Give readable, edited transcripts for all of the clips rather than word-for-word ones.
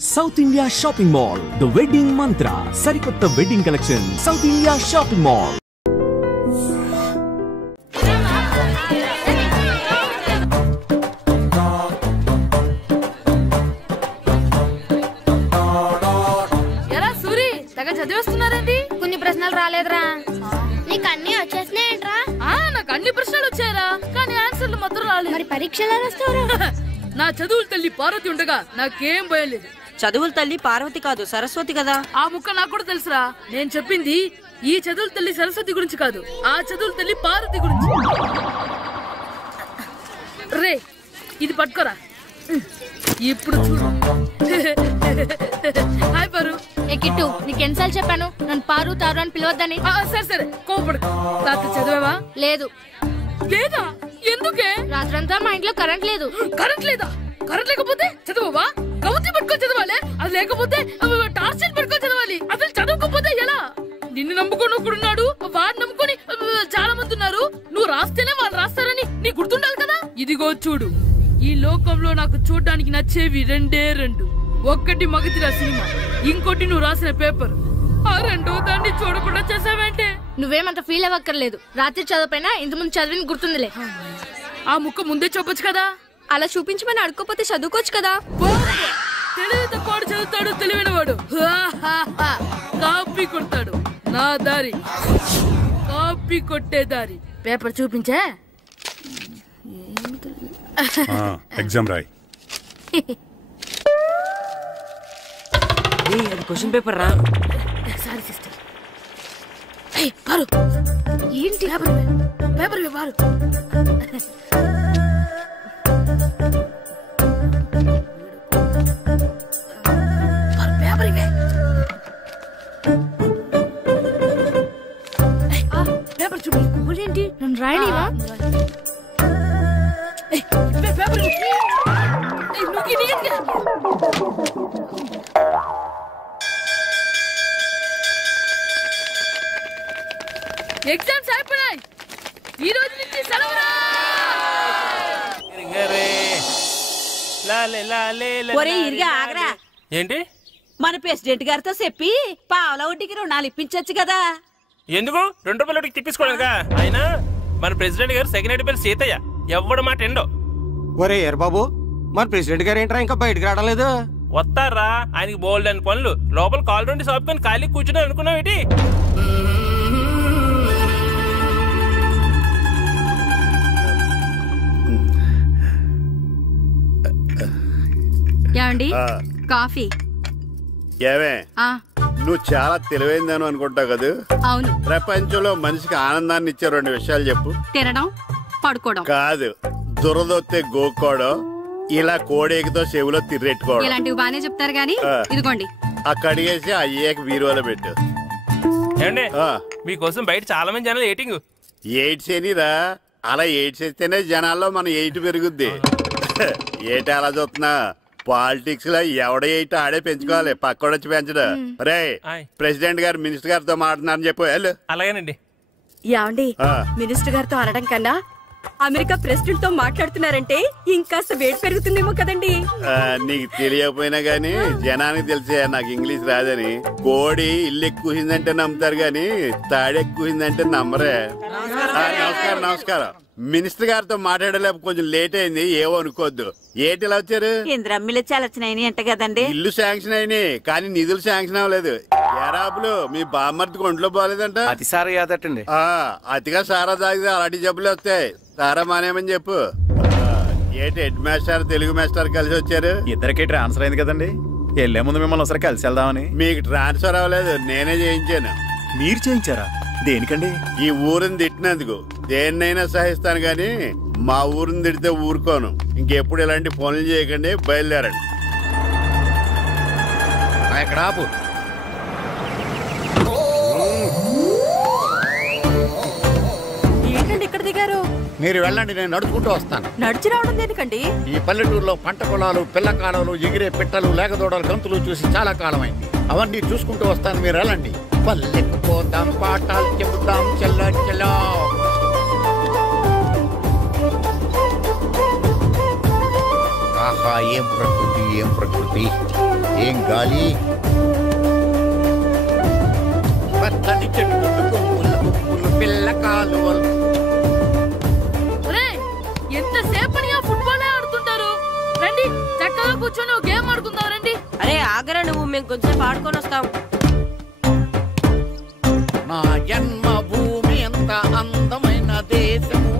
South India Shopping Mall, The Wedding Mantra, Sarikotta Wedding Collection, South India Shopping Mall. ఎరా సూరి తగ చదివేస్తున్నారండి కొన్ని ప్రశ్నలు రాలేదురా నీకు అన్ని వచ్చేసినాయంట్రా నాకు అన్ని ప్రశ్నలు వచ్చాయరా కానీ ఆన్సర్లు మాత్రం రాలేదు మరి పరీక్షలు రాస్తావురా నా చదువుల తల్లి పార్వతి ఉండగా నాకేం భయం లేదు చదువుల తల్లి పార్వతి కాదు సరస్వతి కదా ఆ ముక్క నాకు కూడా తెలుసురా నేను చెప్పింది ఈ చదువుల తల్లి సరస్వతి గురించి కాదు ఆ చదువుల తల్లి పార్వతి గురించి రే ఇది పట్టుకోరా ఇప్పుడు చూడు హాయ్ పారు ఏ కిట్టు నీకు ఎన్నిసార్లు చెప్పాను నన్ను పారు తారు అని పిలవద్దని సరే సరే కోపడకు తాత చదివావా లేదు లేదా ఎందుకే రాత్రంతా మా ఇంట్లో కరెంట్ లేదు కరెంట్ లేదా కరెంట్ లేకపోతే చదవవా కవతి పట్టుకొని చదవాలి అది లేకపోతే టార్చ్ పట్టుకొని చదవాలి అసలు చదవకపోతే ఎలా నిన్ను నమ్ముకొని ఒకడున్నాడు వాడిని నమ్ముకొని చాలా మంది ఉన్నారు నువ్వు రాస్తేనే వాళ్ళు రాస్తారని నీకు గుర్తుండాలి కదా ఇదిగో చూడు ఈ లోకంలో నాకు చూడడానికి నచ్చేవి రెండే రెండు ఒక్కటి మగతిరా సినిమా ఇంకోటి నువ్వు రాసిన పేపర్ ఆ రెండో దాన్ని చూడకుండా చేసావేంటే నువ్వేమంత ఫీల్ అవ్వక్కర్లేదు రాత్రి చదవపోయినా ఇంతకుముందు చదివిన గుర్తుందిలే ఆ ముక్క ముందే చెప్పొచ్చు కదా అలా చూపించమని అడుక్కోపోతే చదువుకోవచ్చు కదా తెలివి తక్కువ చదువుతాడు తెలివైన వాడు కాపీ కొడతాడు నా దారి కాపీ కొట్టే దారి పేపర్ చూపించే ఎగ్జామ్ రాయ్ అది క్వశ్చన్ పేపర్ రా సారీ సిస్టర్ పారు ఏంటి పేపర్ పారు పేపర్ ఇవే పేపర్ చూపి ఏంటి నన్ను రాయలేవా పేపర్ ఎగ్జామ్స్ అయిపోయాయి ఈ రోజు నుంచి సెలవురా ఒరే ఇరిగా ఆగరా ఏంటి మన ప్రెసిడెంట్ గారితో చెప్పి పావలా వడ్డీకి రుణాలు ఇప్పించొచ్చు కదా ఎందుకు 2 రూపాయలు తిప్పించుకోలేదుగా అయినా మన ప్రెసిడెంట్ గారు సెకండ్ హెడ్ పేరు సీతయ్య ఎవడు మాట ఎండో ఒరే బాబు మన ప్రెసిడెంట్ గారు ఏంట్రా ఇంకా బయటకు రావడం లేదు వస్తారా ఆయనకి బోల్డ్ అని పనులు లోపల కాల్ నుండి సాపుకొని ఖాళీ కూర్చుని అనుకున్నావు ఏంటి ఏమండి కాఫీ ఏమే నువ్వు చాలా తెలివైందని అనుకుంటావు కదా అవును ప్రపంచంలో మనిషికి ఆనందాన్ని ఇచ్చే 2 విషయాలు చెప్పు తినడం పడుకోవడం కాదు దురదొత్తే గోక్కోవడం ఇలా కోడేకితో చెవులో తిర్రెట్టుకోవడం ఇలాంటివి బానే చెప్తారు గానీ ఇదిగోండి కడిగేసి అయ్యేకి బీరువాలో పెట్టు ఏమండి మీకోసం బయట చాలా మంది జనాలు ఎయిటింగ్ ఎయిడ్స్ ఏనిరా అలా ఎయిడ్స్ వేస్తేనే జనాల్లో మన ఎయిట్ పెరుగుద్ది ఏటి అలా చూస్తున్నా పాలిటిక్స్ లో ఎవడ ఎయిట్ ఆడే పెంచుకోవాలి పక్కోడొచ్చి పెంచడం రే ప్రెసిడెంట్ గారు మినిస్టర్ గారితో మాట్లాడుతున్నారని చెప్పు వెళ్ళు అలాగేనండి ఏమండి మినిస్టర్ గారితో అనడం కన్నా అమెరికా ప్రెసిడెంట్ తో మాట్లాడుతున్నారంటే ఇంకాస్త వేడి పెరుగుతుందేమో కదండి నీకు తెలియకపోయినా గానీ జనానికి తెలిసే నాకు ఇంగ్లీష్ రాదని కోడి ఇల్లు ఎక్కువసిందంటే నమ్ముతారు గాని తాడెక్కువసిందంటే నమ్మరే నమస్కారం నమస్కారం మినిస్టర్ గారితో మాట్లాడలేక కొంచెం లేట్ అయింది ఏవో అనుకోవద్దు ఏటి ఇలా వచ్చారు ఇంద్రమ్మిలు చాలచ్చినాయని అంట కదండి ఇల్లు శాంక్షన్ అయినాయి కానీ నిధులు శాంక్షన్ అవ్వలేదు ఎరాపులు మీ బామ్మర్తికి ఒంట్లో పోలేదంట అతిసారి యాదటండి అతిగా సారా తాగితే అలాంటి జబ్బులు వస్తాయి సారా మానేమని చెప్పు ఏటి హెడ్ మాస్టర్ తెలుగు మాస్టర్ కలిసి వచ్చారు ఇద్దరికి ట్రాన్స్ఫర్ అయింది కదండి వెళ్లే ముందు మిమ్మల్ని ఒకసారి కలిసి వెళ్దామని మీకు ట్రాన్స్ఫర్ అవ్వలేదు నేనే చేయించాను మీరు చేయించారా దేనికండి ఈ ఊరిని తిట్టినందుకు దేన్నైనా సహిస్తాను గాని మా ఊరిని తిడితే ఊరుకోను ఇంకెప్పుడు ఇలాంటి పనులు చేయకండి బయలుదేరండి ఇక్కడ ఆపు ఏంటండి ఇక్కడ దిగారు మీరు వెళ్ళండి నేను నడుచుకుంటూ వస్తాను నడిచి రావడం దేనికండి ఈ పల్లెటూరులో పంట పొలాలు పిల్ల కాలాలు ఎగిరే పిట్టలు లేకదోడలు గంతులు చూసి చాలా కాలమైంది అవన్నీ చూసుకుంటూ వస్తాను మీరు వెళ్ళండి పల్లెకు పోతాం పాఠాలు చెబుతాం చెల్ల చెల్లో ఆహా ఏం ప్రకృతి ఏం గాలి పచ్చని చెట్లు గుంపులు పిల్ల కాలువలు. ఎంతసేపని ఆ ఫుట్బాల్ ఆడుతుంటారు. రండి చక్కగా కూర్చొని ఒక గేమ్ ఆడుకుందాం రండి. అరే ఆగరా నువ్వు, మేము కొంచెం ఆడుకొని వస్తాం. నా జన్మ భూమి ఎంత అందమైన దేశము.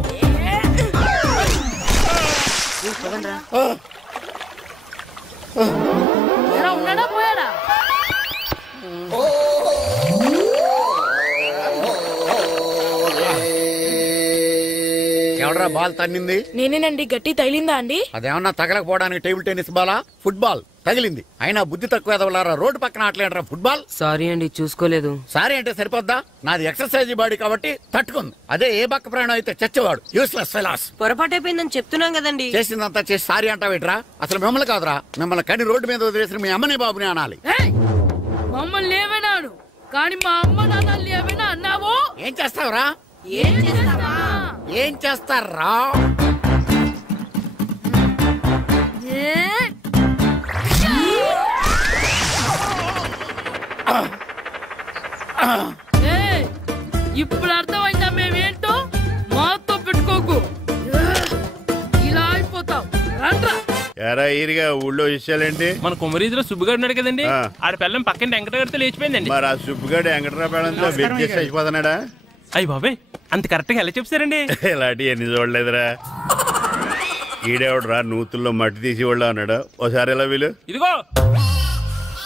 ఉన్నాడా పోయాడా? ఎవడరా బాల్ తన్నింది? నేనేనండి. గట్టి తగిలిందా అండి? అదేమన్నా తగలకపోవడానికి టేబుల్ టెన్నిస్ బాలా, ఫుట్బాల్ తగిలింది. అయినా బుద్ధి తక్కువ ఎదవలారా, రోడ్డు పక్కన ఆటలేడరా ఫుట్బాల్. సారీ అండి, చూసుకోలేదు. సారీ అంటే సరిపోద్దా? నాది ఎక్సర్సైజ్ బాడీ కాబట్టి తట్టుకుంది. అదే ఏ బక్క ప్రాణం అయితే చచ్చేవాడు. Useless fellas. పొరపాటు అయిపోయిందని చెప్తున్నాం కదండి. చేసిందంతా చేసి సారీ అంటావేట్రా? అసలు మిమ్మల్ని కాదురా, మిమ్మల్ని కని రోడ్డు మీద వదిలేసిన మీ అమ్మని బాబుని అనాలి. మమ్మల్ని ఏమైనాడు కానీ మా అమ్మ నాన్నల్ని ఏమైనా అన్నావో ఏం చేస్తావురా? ఏం చేస్తారా? ఇప్పుడు అర్థమైందా మేమేంటో? మాతో పెట్టుకోకు, ఇలా అయిపోతాం. రండ్రా. ఎరా ఈరిగా ఊళ్ళో విషయాలేంటి? మన కుమరీజులో సుబ్బుగాడు ఉన్నాడు కదండి, ఆడ పిల్లం పక్కన వెంకటగారితో లేచిపోయిందండి. మరి ఆ సుబ్బుగాడు వెంకటరావు పేడంతో వెజ్ అయిపోతున్నాడా? అయ్యి బాబాయ్, అంత కరెక్ట్ గా ఎలా చెప్తారండి? ఇలాంటి ఎన్ని చూడలేదురా. ఈడేవడరా నూతుల్లో మట్టి తీసి వాళ్ళు అన్నాడు. ఓసారి ఎలా వీలు? ఇదిగో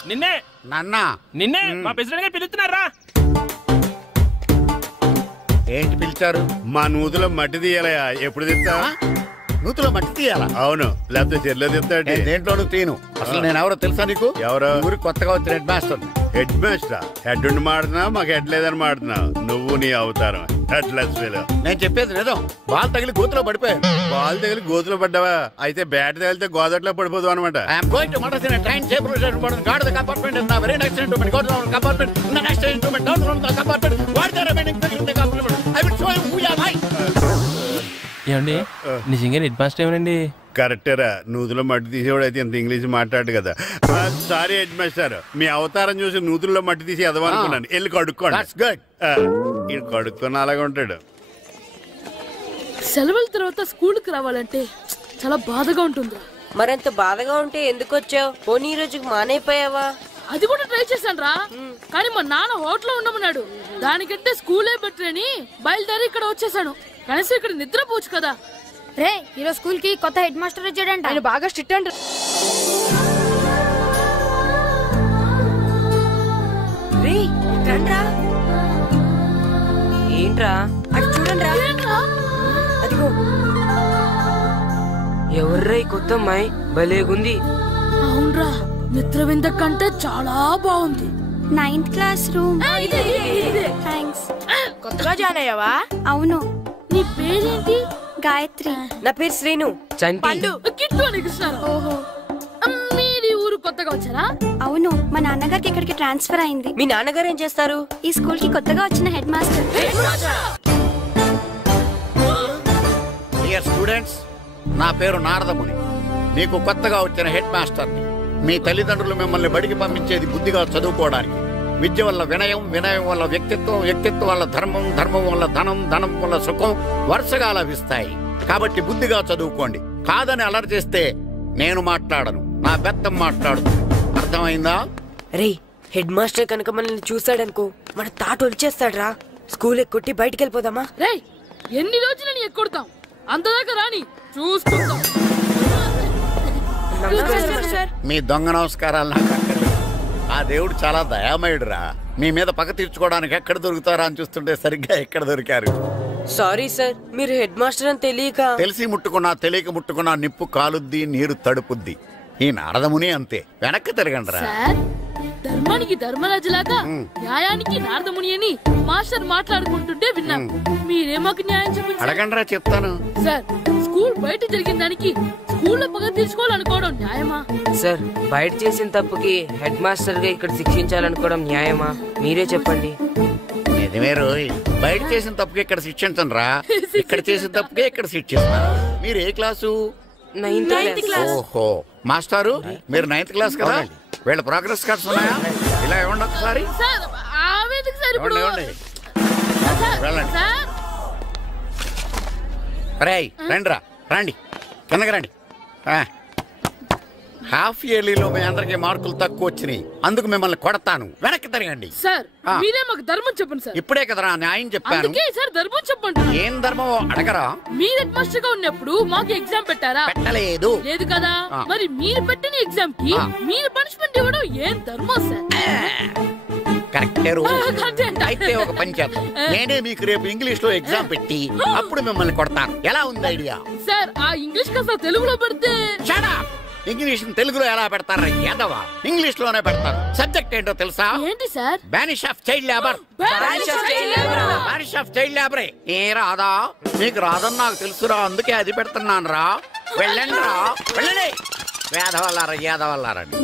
నిన్నే నాన్న, నిన్నే మా ప్రెసిడెంట్ గారు పిలుస్తున్నారా? ఏంటి పిలిచారు? మా నూతులో మట్టి తీయాలయా. ఎప్పుడు తీస్తా? నూతులో మట్టి తీయాలా? అవును, లేకపోతే చెల్లె తీస్తాడు. దేంట్లోనూ తీను. అసలు నేను ఎవరో తెలుసా నీకు? ఎవరు? ఊరికి కొత్తగా వచ్చిన head master. Head master? Head ఉండి మాడుతున్నావు, మాకు హెడ్ లేదని మాడుతున్నావు. నువ్వు నీ అవతారం హెడ్లెస్ ఫెలో. నేను చెప్పేది నిజం. బాల్ తగిలి గోతులో పడిపోయాను. బాల్ తగిలి గోతులో పడ్డావా? అయితే బ్యాట్ తగిలితే గోదట్లో పడిపోదు అనమాట. I'm going to motor in train safe guard the compartment in the very next instrument. Go to compartment in the next instrument. Down from the compartment. What the remaining thing in the compartment? I will show you who you are. ఏమండి నిజంగా head master ఏమనండి? కరెక్టేరా, నూతులో మట్టి తీసేవాడు అయితే ఇంత English మాట్లాడు కదా. Sorry head master, మీ అవతారం చూసి నూతుల్లో మట్టి తీసి ఎదవనుకున్నాను. వెళ్ళి కడుక్కోండి. ఈ కడుక్కొని అలాగే ఉంటాడు. సెలవుల తర్వాత స్కూల్కి రావాలంటే చాలా బాధగా ఉంటుంది. మరంత బాధగా ఉంటే ఎందుకు వచ్చావు? పోనీ ఈ రోజుకి మానైపోయావా? అది కూడా ట్రై చేశాను రా, కానీ మా నాన్న హోటల్లో ఉండమన్నాడు. దానికంటే స్కూలే బెటర్ అని బయలుదేరి ఇక్కడ వచ్చేసాను. కనీసం ఇక్కడ నిద్రపోవచ్చు కదా. రే, ఈరోజు స్కూల్ కి కొత్త హెడ్ మాస్టర్ వచ్చాడంట. ఆయన బాగా స్ట్రిక్ట్ అంట. ఏంట్రా అటు చూడండి రా. అదిగో ఎవర్రా ఈ కొత్త అమ్మాయి? భలేగుంది. అవునరా, మిత్రవింద కంటే చాలా బాగుంది. 9th class room. థ్యాంక్స్. కొత్తగా జాయిన్ అయ్యావా? అవును. నీ పేరేంటి? గాయత్రి. నా పేరు శ్రీను. పండు. కిట్టు అని కృష్ణారావు. ఓహో, మీరు ఊరు కొత్తగా వచ్చారా? అవును, మా నాన్నగారికి ఇక్కడికి ట్రాన్స్ఫర్ అయింది. మీ నాన్నగారు ఏం చేస్తారు? ఈ స్కూల్ కి కొత్తగా వచ్చిన హెడ్ మాస్టర్. డియర్ స్టూడెంట్స్, నా పేరు నారదముని. మీకు కొత్తగా వచ్చిన హెడ్ మాస్టర్ని. మీ తల్లిదండ్రులు మిమ్మల్ని బడికి పంపించేది బుద్ధిగా చదువుకోవడానికి. విద్య వల్ల వినయం, వినయం వల్ల వ్యక్తిత్వం, వ్యక్తిత్వం వల్ల ధర్మం, ధర్మం వల్ల ధనం, ధనం వల్ల సుఖం వరుసగా లభిస్తాయి. కాబట్టి బుద్ధిగా చదువుకోండి. కాదని అలర్ చేస్తే నేను మాట్లాడను, నా బెత్తం మాట్లాడుతుంది. అర్థమైందా? రే, హెడ్ మాస్టర్ కనుక మనల్ని చూసాడనుకో మన తాట వచ్చేస్తాడ్రా. స్కూల్ ఎక్కొట్టి బయటికి వెళ్ళిపోదామా? రే, ఎన్ని రోజులని ఎక్కొడతాం? అంతదాకా రాని చూసుకుంటాం. మీ దొంగ నమస్కారాలు నాకు అక్కర్లేదు. ఆ దేవుడు చాలా దయామయుడురా. మీ మీద పగ తీర్చుకోవడానికి ఎక్కడ దొరుకుతారా అని చూస్తుంటే సరిగ్గా ఎక్కడ దొరికారు. సారీ సార్, మీరు హెడ్ మాస్టర్ అని తెలియక. తెలిసి ముట్టుకున్నా తెలియక ముట్టుకున్నా నిప్పు కాలుద్ది, నీరు తడుపుద్ది. ఈ నారదముని అంతే. వెనక్కి తిరగండిరా. ధర్మానికి ధర్మరాజులాగా న్యాయానికి నారదముని అని మాస్టర్ మాట్లాడుకుంటుంటే విన్నాం. మీరే మాకు న్యాయం చెప్పండి. అడగండిరా, చెప్తాను. సార్, స్కూల్ బయట జరిగిన దానికి స్కూల్లో పగ తీసుకోవాలనుకోవడం న్యాయమా? సార్, బయట చేసిన తప్పుకి హెడ్ మాస్టర్ గా ఇక్కడ శిక్షించాలనుకోవడం న్యాయమా? మీరే చెప్పండి. నిజమే రోయ్, బయట చేసిన తప్పుకి ఇక్కడ శిక్షించండి రా. ఇక్కడ చేసిన తప్పుకే ఇక్కడ శిక్షిస్తున్నారు. మీరు ఏ క్లాసు? 9th class. ఓహో, మాస్టారు మీరు 9th క్లాస్ కదా. వీళ్ళ ప్రోగ్రెస్ కార్డ్స్ ఉన్నాయా? ఇలా ఇవ్వండి ఒకసారి. వెళ్ళండి. రండిరా, రండి, కిందకి రండి. హాఫ్ ఇయర్లీలో మీ అందరికి మార్కులు తక్కువ వచ్చినాయి, అందుకు మిమ్మల్ని కొడతాను. వెనక్కి తిరగండి. ఇప్పుడే కదరా న్యాయం చెప్పాను. ఏం ధర్మం అడగరా? మీరు హెడ్ మాస్టర్ గా ఉన్నప్పుడు మాకు ఎగ్జామ్ పెట్టారా? పెట్టలేదు. లేదు కదా. మరి మీరు పెట్టిన ఎగ్జామ్ కి మీరు పనిష్మెంట్ ఇవ్వడం ఏం ధర్మం సార్? కరెక్టే. అయితే ఒక పని చేద్దాం, నేనే మీకు రేపు ఇంగ్లీష్ లో ఎగ్జామ్ పెట్టి అప్పుడు మిమ్మల్ని కొడతాను. ఎలా ఉంది ఐడియా? సార్ ఆ ఇంగ్లీష్ కాస్త తెలుగులో పెడితే. ఇంగ్లీష్ తెలుగులో ఎలా పెడతారా యాదవా? ఇంగ్లీష్ లోనే పెడతారు. సబ్జెక్ట్ ఏంటో తెలుసా? ఏంటి sir? Banish of child labour. Banish of child లేబరే. ఏ రాదా? మీకు రాదని నాకు తెలుసురా, అందుకే అది పెడుతున్నాను రా. వెళ్ళండి రా, వెళ్ళండి. వేదవల్లారా, యాదవల్లారండి.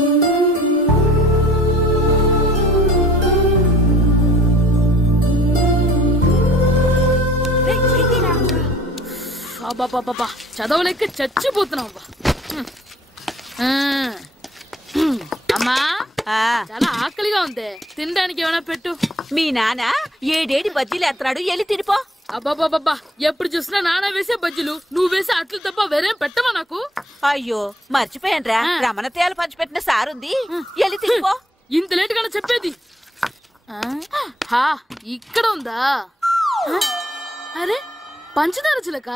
చదవలేక చచ్చిపోతున్నావు. అమ్మా చాలా ఆకలిగా ఉంది, తినడానికి ఏమైనా పెట్టు. మీ నాన్న 7 బజ్జీలు ఎత్తాడు, వెళ్ళి తినిపో. అబ్బాబాబా, ఎప్పుడు చూసినా నాన్న వేసే బజ్జీలు, నువ్వు వేసే అట్లు తప్ప వేరేం పెట్టవా నాకు? అయ్యో మర్చిపోయానురా, రమణ తేలు పంచిపెట్టిన సారుంది, వెళ్ళి తినిపో. ఇంత లేట్ గా చెప్పేది. ఇక్కడ ఉందా? అరే పంచదార చిలక,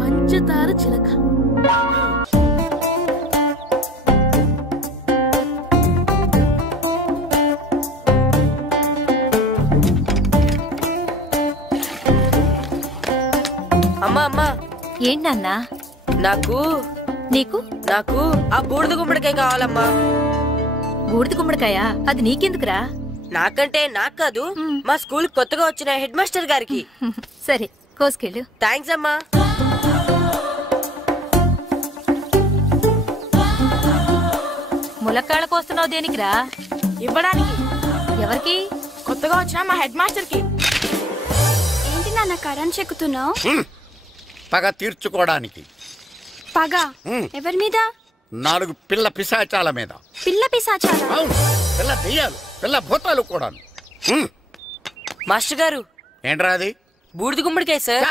పంచదార చిలక. అమ్మా అమ్మా. ఏంటన్నా? నాకు ఆ బూడిద గుమ్మడికాయ కావాలమ్మా. బూడిద గుమ్మడికాయ? అది నీకెందుకురా? నాకంటే నాకు కాదు, మా స్కూల్ కొత్తగా వచ్చిన హెడ్ మాస్టర్ గారికి. సరే కోసుకెళ్ళు. థ్యాంక్స్ అమ్మా. ములక్కాళ్ళ కోస్తున్నావు దేనికిరా? ఇవ్వడానికి. ఎవరికి? కొత్తగా వచ్చిన మా హెడ్ మాస్టర్ కి. ఏంటి నాన్న కరెంట్ చెక్కుతున్నావు? పగ తీర్చుకోవడానికి. పగ ఎవరి మీద? 4 పిల్ల పిశాచాల మీద. పిల్ల పిశాచాల? అవును, పిల్ల దెయ్యాలు, పిల్ల భూతాలు కూడా. మాస్టర్ గారు. ఏంట్రా అది? బూడిద గుమ్మడికాయ సార్.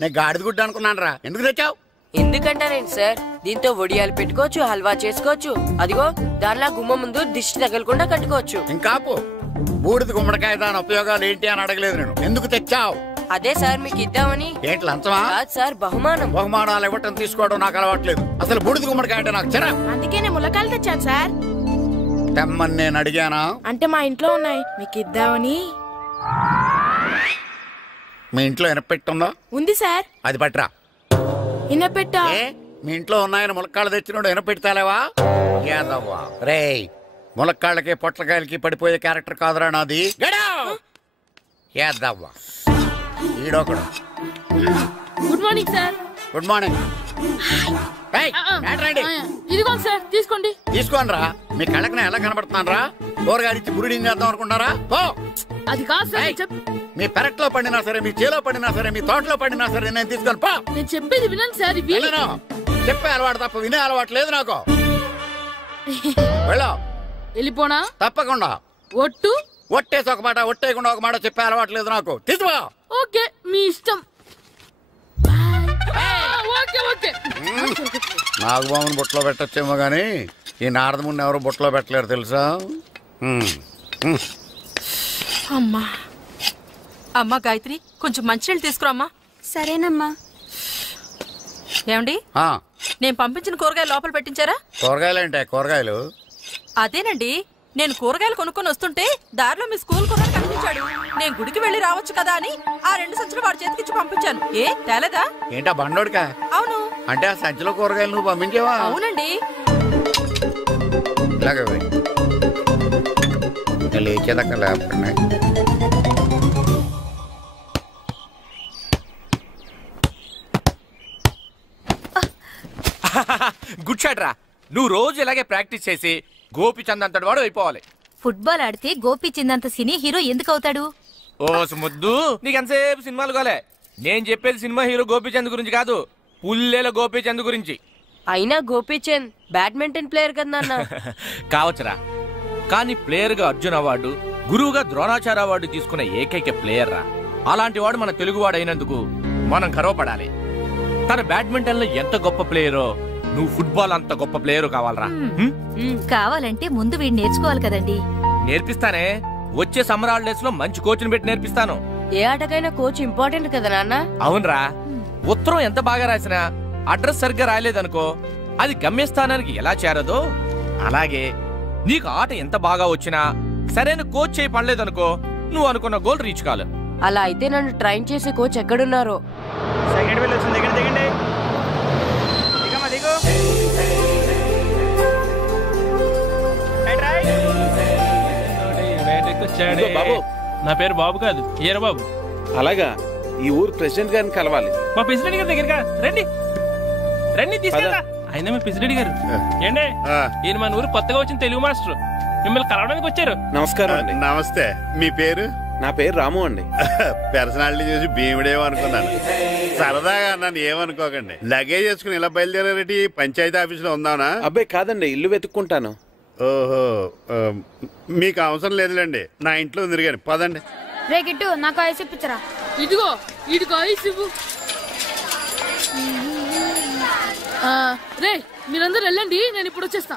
నేను గాడిద గుడ్డ అనుకున్నాను రా. ఎందుకు తెచ్చావు? ఎందుకంటారేంటి సార్, దీంతో వడియాలు పెట్టుకోవచ్చు, హల్వా చేసుకోవచ్చు. అదిగో దానిలా గుమ్మ ముందు దిష్టి తగలకుండా కట్టుకోవచ్చు. ఇంకాపు, బూడిద గుమ్మడికాయ దాని ఉపయోగాలు ఏంటి అని అడగలేదు నేను. ఎందుకు తెచ్చావు? అదే సార్ మీకు ఇద్దామని. ఏంటి లంచమా? కాదు సార్, బహుమానం. బహుమానాలు ఇవ్వటం తీసుకోవడం నాకు అలవాట్లేదు. అసలు బూడిద గుమ్మడికాయ అంటే నాకు చిరా. అందుకే నేను ములకాయలు తెచ్చాను సార్. తెమ్మని నేను అడిగానా? అంటే మా ఇంట్లో ఉన్నాయి, మీకు ఇద్దామని. మీ ఇంట్లో ఎనపెట్టుందా? ఉంది సార్. అది పట్రా. ఇనపెట్టా? మీ ఇంట్లో ఉన్నాయని ములక్కాళ్ళు తెచ్చినోడు ఎనపెడతాలేవా? యాదవ్వా రే, ములక్కాళ్ళకి పొట్లకాయలకి పడిపోయే క్యారెక్టర్ కాదురా నాది. యాదవ్వా ఈడొకడు. Good morning sir. Good morning. ఇదిగో సార్, తీసుకోండి. తీసుకోండి రా. మీ కళ్ళకి ఎలా కనబడుతున్నాను రా? కూరగాయలిచ్చి బురుడీని చేద్దాం అనుకుంటారా? అది కాదు సార్. మీ పెరట్లో పండినా సరే, మీ చేలో పండినా సరే, మీ తోటలో పండినా సరే నేను తీసుకొని పో. నేను చెప్పేది వినండి సార్. చెప్పే అలవాటు తప్ప వినే అలవాటు లేదు నాకు. వెళ్ళిపోనా? తప్పకుండా. ఒట్టు? ఒట్టేసి ఒక మాట, ఒట్టేయకుండా ఒక మాట చెప్పే అలవాటు లేదు నాకు. తీసుకో. ఓకే, మీ ఇష్టం. నాగబాబుని బుట్టలో పెట్టచ్చేమో గాని ఈ నారదముని ఎవరు బుట్టలో పెట్టలేరు తెలుసా? అమ్మా అమ్మా గాయత్రి, కొంచెం మంచినీళ్ళు తీసుకురామ్మా. సరేనమ్మా. ఏమండి, నేను పంపించిన కూరగాయలు లోపల పెట్టించారా? కూరగాయలు ఏంటే? కూరగాయలు అదేనండి, నేను కూరగాయలు కొనుక్కొని వస్తుంటే దారిలో మీ స్కూల్ కుర్రాడు కనిపించాడు. నేను గుడికి వెళ్ళి రావచ్చు కదా అని ఆ 2 సంచులు వాడి చేతికిచ్చి పంపించాను. ఏ తేలేదా? ఏంటా బండోడికా? అవును. అంటే ఆ సంచిలో కూరగాయలు నువ్వు పంపించావా? అవునండి. ఇలాగే లేచేదాకా లేకుండా. గుడ్ షాట్ రా. నువ్వు రోజు ఇలాగే ప్రాక్టీస్ చేసి గోపిచంద్ అంతటి వాడు అయిపోవాలి. ఫుట్బాల్ ఆడితే గోపిచంద్ అంత సినీ హీరో ఎందుకు అవుతాడు? ఓ ముద్దు, నీకెంతసేపు సినిమాలు కాలే. నేను చెప్పేది సినిమా హీరో గోపిచంద్ గురించి కాదు, పుల్లేల గోపిచంద్ గురించి. అయినా గోపీచంద్ బ్యాడ్మింటన్ ప్లేయర్ కదా నాన్న. కావచ్చురా, కానీ ప్లేయర్ గా అర్జున్ అవార్డు, గురువుగా ద్రోణాచార్య అవార్డు తీసుకున్న ఏకైక ప్లేయర్ రా. అలాంటి వాడు మన తెలుగువాడు అయినందుకు మనం గర్వపడాలి. తన బ్యాడ్మింటన్ లో ఎంత గొప్ప ప్లేయరో నువ్వు ఫుట్బాల్ అంత గొప్ప ప్లేయరు కావాలరా. కావాలంటే ముందు వీడు నేర్చుకోవాలి కదండి. నేర్పిస్తానే, వచ్చే సమ్మర్ హాలిడేస్ లో మంచి కోచ్ని పెట్టి నేర్పిస్తాను. ఏ ఆటకైనా కోచ్ ఇంపార్టెంట్ కదా నాన్న. అవునరా, ఉత్తరం ఎంత బాగా రాసినా అడ్రస్ సరిగ్గా రాయలేదనుకో అది గమ్యస్థానానికి ఎలా చేరదో అలాగే నీకు ఆట ఎంత బాగా వచ్చినా సరైన కోచ్ చేయి పడలేదనుకో నువ్వు అనుకున్న గోల్ రీచ్ కాదు. అలా అయితే నన్ను ట్రైన్ చేసే కోచ్ ఎక్కడున్నారో. బాబు, నా పేరు బాబు కాదు, ఏరా బాబు. అలాగా, ఈ ఊరు ప్రెసిడెంట్ గారిని కలవాలి. మా ప్రెసిడెంట్ గారి దగ్గరగా రండి రండి తీసుకెళ్తా. అయినా మీ ప్రెసిడెంట్ గారు ఏండే, ఈయన మన ఊరు కొత్తగా వచ్చిన తెలుగు మాస్టర్, మిమ్మల్ని కలవడానికి వచ్చారు. నమస్కారం అండి. నమస్తే. మీ పేరు? నా పేరు రాము అండి. పర్సనాలిటీ చూసి భీముడేమో అనుకున్నాను. సరదాగా నన్ను ఏమనుకోకండి. లగేజ్ చేసుకుని ఇలా బయలుదేరేటి పంచాయతీ ఆఫీస్ లో ఉందానా? అబ్బాయి కాదండి, ఇల్లు వెతుక్కుంటాను. ఓహో, మీకు అవసరం లేదులేండి, నా ఇంట్లో తిరిగాను. పదండి. రే గిట్టు, నాకు ఐస్ ఇప్పించరా. ఇదిగో ఇదిగో ఐస్ ఇవ్వు. రే మీరందరూ వెళ్ళండి, నేను ఇప్పుడు వచ్చేస్తా.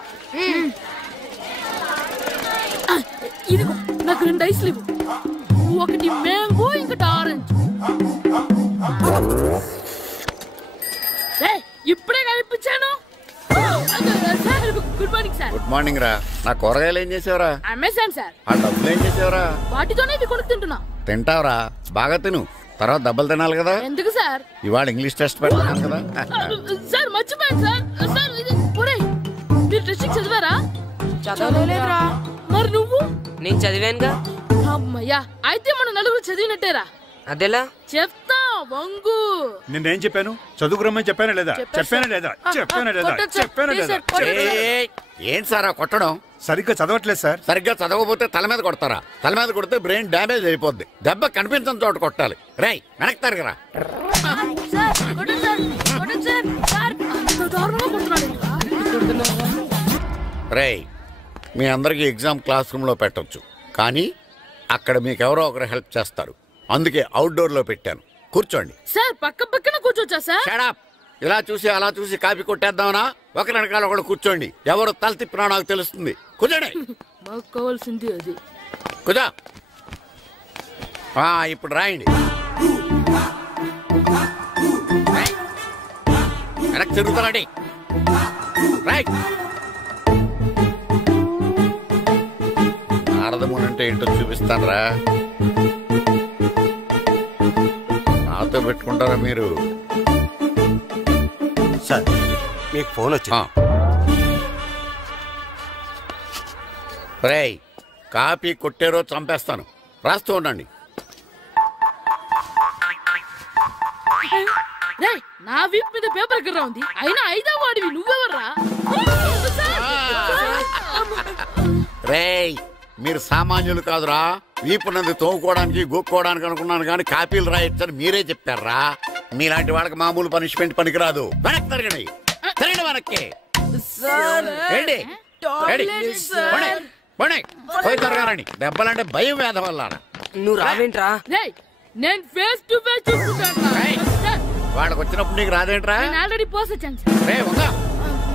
ఇదిగో నాకు 2 ఐస్లు ఇవ్వు. ఒకటి మ్యాంగో, ఇంకటి ఆరెంజ్. ఇప్పుడే కనిపించాను. Good morning sir. Good morning రా. నా కూరగాయలు ఏం చేసావురా? Amazon sir. ఆ డబ్బులు ఏం చేసావురా? వాటితోనే ఇవి కొనుక్కు తింటున్నా. తింటావురా, బాగా తిను, తర్వాత దెబ్బలు తినాలి కదా. ఎందుకు సార్? ఇవాళ ఇంగ్లీష్ టెస్ట్ పెడతాను కదా. సార్ మర్చిపోయాను సార్. సార్ మీరు టెస్టింగ్ చదివారా? చదవలేదురా. మరి నువ్వు? నేను చదివానుగా. అమ్మయ్యా, అయితే మన నలుగురు చదివినట్టేరా. అదెలా? చెప్తా వంగు. నేనేం చెప్పాను? చదువుకురమ్మని చెప్పానా లేదా? చెప్పానా లేదా? చెప్పానా లేదా? చెప్పానా లేదా? ఏంటి సార్ కొట్టడం? సరిగ్గా చదవట్లేదు సార్. సరిగ్గా చదవకపోతే తల మీద కొడతారా? తల మీద కొడితే బ్రెయిన్ డ్యామేజ్ అయిపోద్ది. దెబ్బ కనిపించిన చోట కొట్టాలి. రేయ్ వెనక్కి తరగరా. రేయ్, మీ అందరికీ ఎగ్జామ్ క్లాస్ రూమ్ లో పెట్టొచ్చు, కానీ అక్కడ మీకు ఎవరో ఒకరు హెల్ప్ చేస్తారు. అందుకే అవుట్డోర్ లో పెట్టాను. కూర్చోండి. సార్ పక్క పక్కన కూర్చోచ్చా సార్? Shut up. ఇలా చూసి అలా చూసి కాపీ కొట్టేద్దామనా? ఒకరి వెనకాల ఒకడు కూర్చోండి. ఎవరు తల తిప్పినా నాకు తెలుస్తుంది. కూర్చోండి. మాకు కావాల్సింది అది. కూర్చో. ఇప్పుడు రాయండి. వెనక్కి తిరుగుతారండి. రైట్. నారదముని అంటే ఏంటో చూపిస్తాను రా. నాతో పెట్టుకుంటారా మీరు? సార్ మీకు ఫోన్ వచ్చా? రేయ్, కాపీ కొట్టారో చంపేస్తాను. రాస్తూ ఉండండి. నా వీప్ మీద పేపర్ ఎక్కడ ఉంది? అయినా 5వ వాడివి నువ్వెవర్రా? రేయ్, మీరు సామాన్యులు కాదురా. వీపునంది తోముకోవడానికి గోక్కోవడానికి అనుకున్నాను, కానీ కాపీలు రాయొచ్చని మీరే చెప్పారా. మీలాంటి వాళ్ళకి మామూలు పనిష్మెంట్ పనికిరాదు. వెనక్కి తిరగండి. తిరగండి వెనక్కి. పోయి తిరగారండి. దెబ్బలంటే భయం వేద వల్ల. నువ్వు రావేంట్రా? నేను ఫేస్ టు ఫేస్ చూసుకుంటాను. వాళ్ళకి వచ్చినప్పుడు నీకు రాదేంట్రా? నేను ఆల్రెడీ పోసొచ్చాను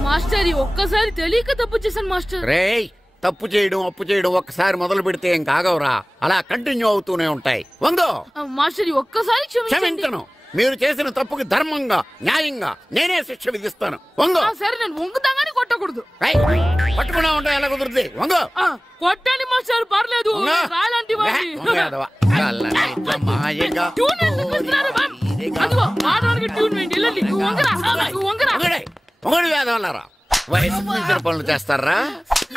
మాస్టర్. ఒక్కసారి తెలియక తప్పు చేశాను మాస్టర్. రేయ్, తప్పు చేయడం అప్పు చేయడం ఒక్కసారి మొదలు పెడితే ఏం కాగవరా. అలా కంటిన్యూ అవుతూనే ఉంటాయి. వందో మాస్టర్, ఒక్కసారి క్షమించను. మీరు చేసిన తప్పుకి ధర్మంగా న్యాయంగా నేనే శిక్ష విధిస్తాను. వంగో. సరే, నేను వంగుతాగానే కొట్టకూడదు. పట్టుకున్నా ఉంటా ఎలా కుదురుతుంది? వంగో. కొట్టండి మాస్టర్, పర్లేదు. రాలాంటి మొగడి వేదవల్లారా. వయసు మించిన పనులు చేస్తారా?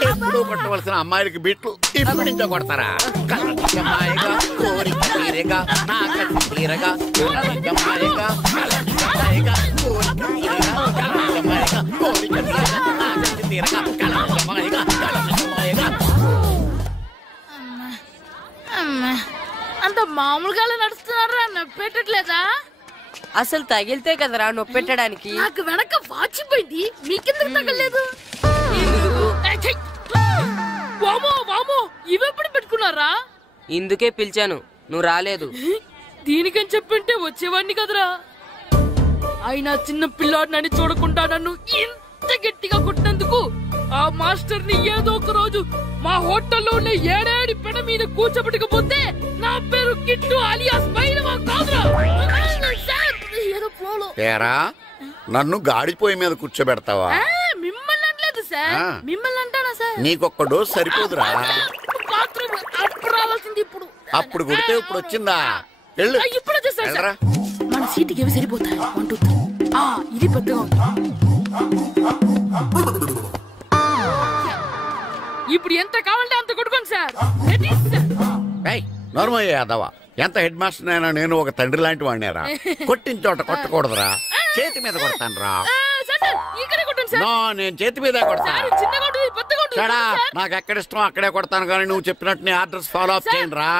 ఎప్పుడు కొట్టవలసిన అమ్మాయిలకి బిట్లు ఇప్పుడు నుంచో కొడతారా? కలజమాయగా కోరిక తీరగా నా కసి తీరగా కలజమాయగా కలజమాయగా కోరిక తీరగా కలజమాయగా కోరిక తీరగా నా కసి తీరగా కలజమాయగా కలజమాయగా. అంత మామూలుగా నడుస్తున్నారా? నొప్పెట్టట్లేదా? అసలు తగిలితే కదరా నొప్పి పెట్టడానికి. నాకు వెనక వాచిపోయింది, మీకెందుకు తగలేదు? వామో వామో, ఇవెప్పుడు పెట్టుకున్నారా? ఇందుకే పిలిచాను, నువ్వు రాలేదు. దీనికని చెప్పింటే వచ్చేవాడిని కదరా. అయినా చిన్న పిల్లాడినని చూడకుండా నన్ను ఇంత గట్టిగా కొట్టినందుకు ఆ మాస్టర్ ని ఏదో ఒక రోజు మా హోటల్లో ఉన్న ఏడేడి పెడ మీద కూర్చోబెట్టకపోతే నా పేరు కిట్టు అలియాస్ బైరవా కాదురా. ఏదో ఫ్లోలో. ఏరా నన్ను గాడిపోయి మీద కూర్చోబెడతావా? మిమ్మల్ని అనలేదు సార్, మిమ్మల్ని అంటానా సార్? నీకొక్క డోస్ సరిపోదురా. బాత్రూమ్ అప్పుడు రావాల్సింది ఇప్పుడు. అప్పుడు కొడితే ఇప్పుడు వచ్చిందా? వెళ్ళు. ఇప్పుడు వచ్చేసారు సార్. మన సీటుకి ఏవి సరిపోతాయి? 1 2 3. ఇది పెద్దగా ఉంది. ఇప్పుడు ఎంత కావాలంటే అంత కొట్టుకోండి సార్. నోర్మయ్య యాదవ, ఎంత హెడ్ మాస్టర్ అయినా నేను ఒక తండ్రి లాంటి వాడినేరా. కొట్టిన చోట కొట్టకూడదురా, చేతి మీద కొడతాను రా. నేను చేతి మీద కొడతాను. నాకు ఎక్కడ ఇష్టం అక్కడే కొడతాను, కానీ నువ్వు చెప్పినట్టు నీ ఆర్డర్స్ ఫాలో అప్ చేయండి రా.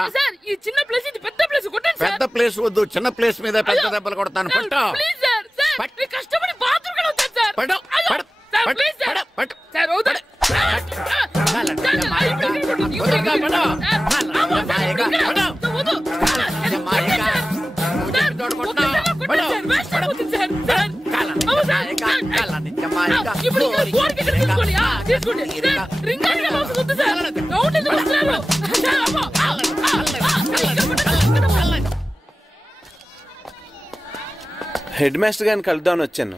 పెద్ద ప్లేస్ వద్దు, చిన్న ప్లేస్ మీద పెద్ద దెబ్బలు కొడతాను. పట్టు హెడ్ మాస్టర్ గారిని కలుద్దామని వచ్చాను.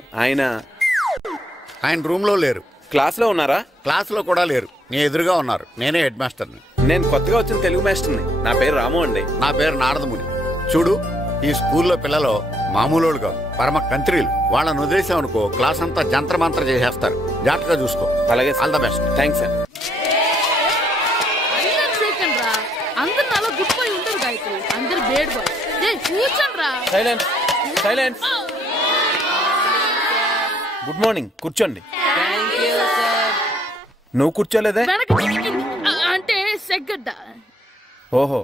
ఆయన రూమ్ లో లేరు. క్లాస్ లో ఉన్నారా? క్లాస్ లో కూడా లేరు, నీ ఎదురుగా ఉన్నారు. నేనే హెడ్ మాస్టర్ని. నేను కొత్తగా వచ్చిన తెలుగు మాస్టర్ని. నా పేరు రాము అండి. నా పేరు నారదముని. చూడు, ఈ స్కూల్లో పిల్లలు మామూలు కాదు, పరమ కంత్రీలు. వాళ్ళని వదిలేసామనుకో క్లాస్ అంతా జంత్ర మంత్ర చేసేస్తారు. జాగ్రత్తగా చూసుకో. అలాగే, all the best. Thanks sir. అందరు అలా గుడ్ బాయ్ ఉంటారు గాయత్రి, అందరు బేడ్ బాయ్. కూర్చోండి రా. Silence silence. గుడ్ మార్నింగ్, కూర్చోండి. నువ్వు కూర్చోలేదే? అంటే సెగ్గడ్డ. ఓహో,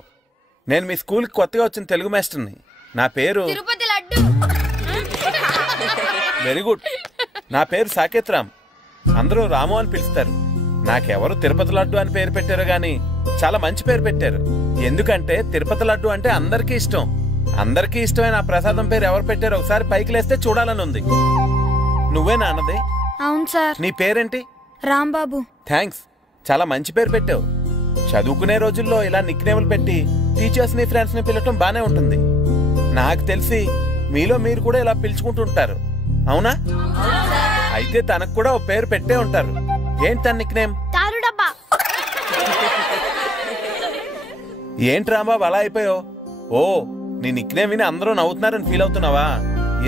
నేను మీ స్కూల్కి కొత్తగా వచ్చిన తెలుగు మాస్టర్ని. నా పేరు తిరుపతి లడ్డు. Very good. నా పేరు సాకేత్ రామ్, అందరూ రాము అని పిలుస్తారు. నాకెవరు తిరుపతి లడ్డు అని పేరు పెట్టారు గాని చాలా మంచి పేరు పెట్టారు. ఎందుకంటే తిరుపతి లడ్డు అంటే అందరికీ ఇష్టం. అందరికీ ఇష్టమైన ఆ ప్రసాదం పేరు ఎవరు పెట్టారో ఒకసారి పైకి లేస్తే చూడాలని ఉంది. నువ్వేనా అన్నది? అవును సార్. నీ పేరేంటి? రాంబాబు. థ్యాంక్స్, చాలా మంచి పేరు పెట్టావు. చదువుకునే రోజుల్లో ఇలా నిక్నేములు పెట్టి టీచర్స్ ని ఫ్రెండ్స్ ని పిలవటం బానే ఉంటుంది. నాకు తెలిసి మీలో మీరు కూడా ఇలా పిలుచుకుంటుంటారు, అవునా? అయితే తనకు కూడా ఓ పేరు పెట్టే ఉంటారు. ఏంటి తన నిక్నేమ్? తారుడబ్బా. ఏంటి రాంబాబు అలా అయిపోయావు? ఓ, నీ నిక్నేమ్ విని అందరూ నవ్వుతున్నారని ఫీల్ అవుతున్నావా?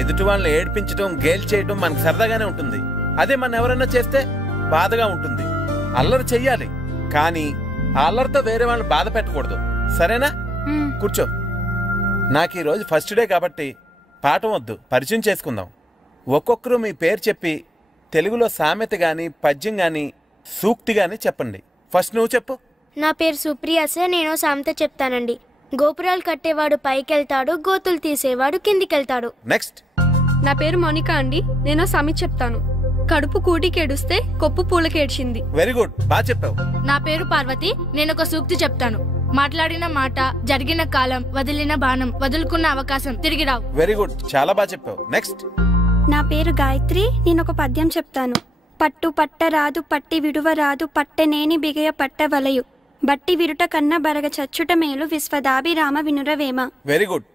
ఎదుటి వాళ్ళని ఏడ్పించడం, గేల్ చేయడం మనకు సరదాగానే ఉంటుంది. అదే మన ఎవరైనా చేస్తే బాధగా ఉంటుంది. అల్లరి చెయ్యాలి, కానీ ఆ అల్లరితో వేరే వాళ్ళని బాధ పెట్టకూడదు, సరేనా? కూర్చో. నాకు ఈరోజు ఫస్ట్ డే కాబట్టి పాఠం వద్దు, పరిచయం చేసుకుందాం. ఒక్కొక్కరు మీ పేరు చెప్పి తెలుగులో సామెత గాని, పద్యం గాని, సూక్తి గాని చెప్పండి. ఫస్ట్ నువ్వు చెప్పు. నా పేరు సుప్రియ సార్. నేను సామెత చెప్తానండి. గోపురాలు కట్టేవాడు పైకెళ్తాడు, గోతులు తీసేవాడు కిందికెళ్తాడు. నెక్స్ట్. నా పేరు మోనికా అండి. నేను సామెత చెప్తాను. కడుపు కూటికేడుస్తే కొప్పు పూలకేడ్చింది. వెరీ గుడ్, బాగా చెప్పావు. నా పేరు పార్వతి. నేను ఒక సూక్తి చెప్తాను. మాట్లాడిన మాట, జరిగిన కాలం, వదిలిన బాణం, వదులుకున్న అవకాశం తిరిగి రావు. వెరీ గుడ్, చాలా బాగా చెప్పావు. నెక్స్ట్. నా పేరు గాయత్రి. నేను ఒక పద్యం చెప్తాను. పట్టు పట్టరాదు, పట్టి విడువరాదు, పట్టనేని బిగయ పట్టవలయు, బట్టి విరుట కన్న బరగ చచ్చుట మేలు, విశ్వదాభిరామ వినురవేమ. Very good.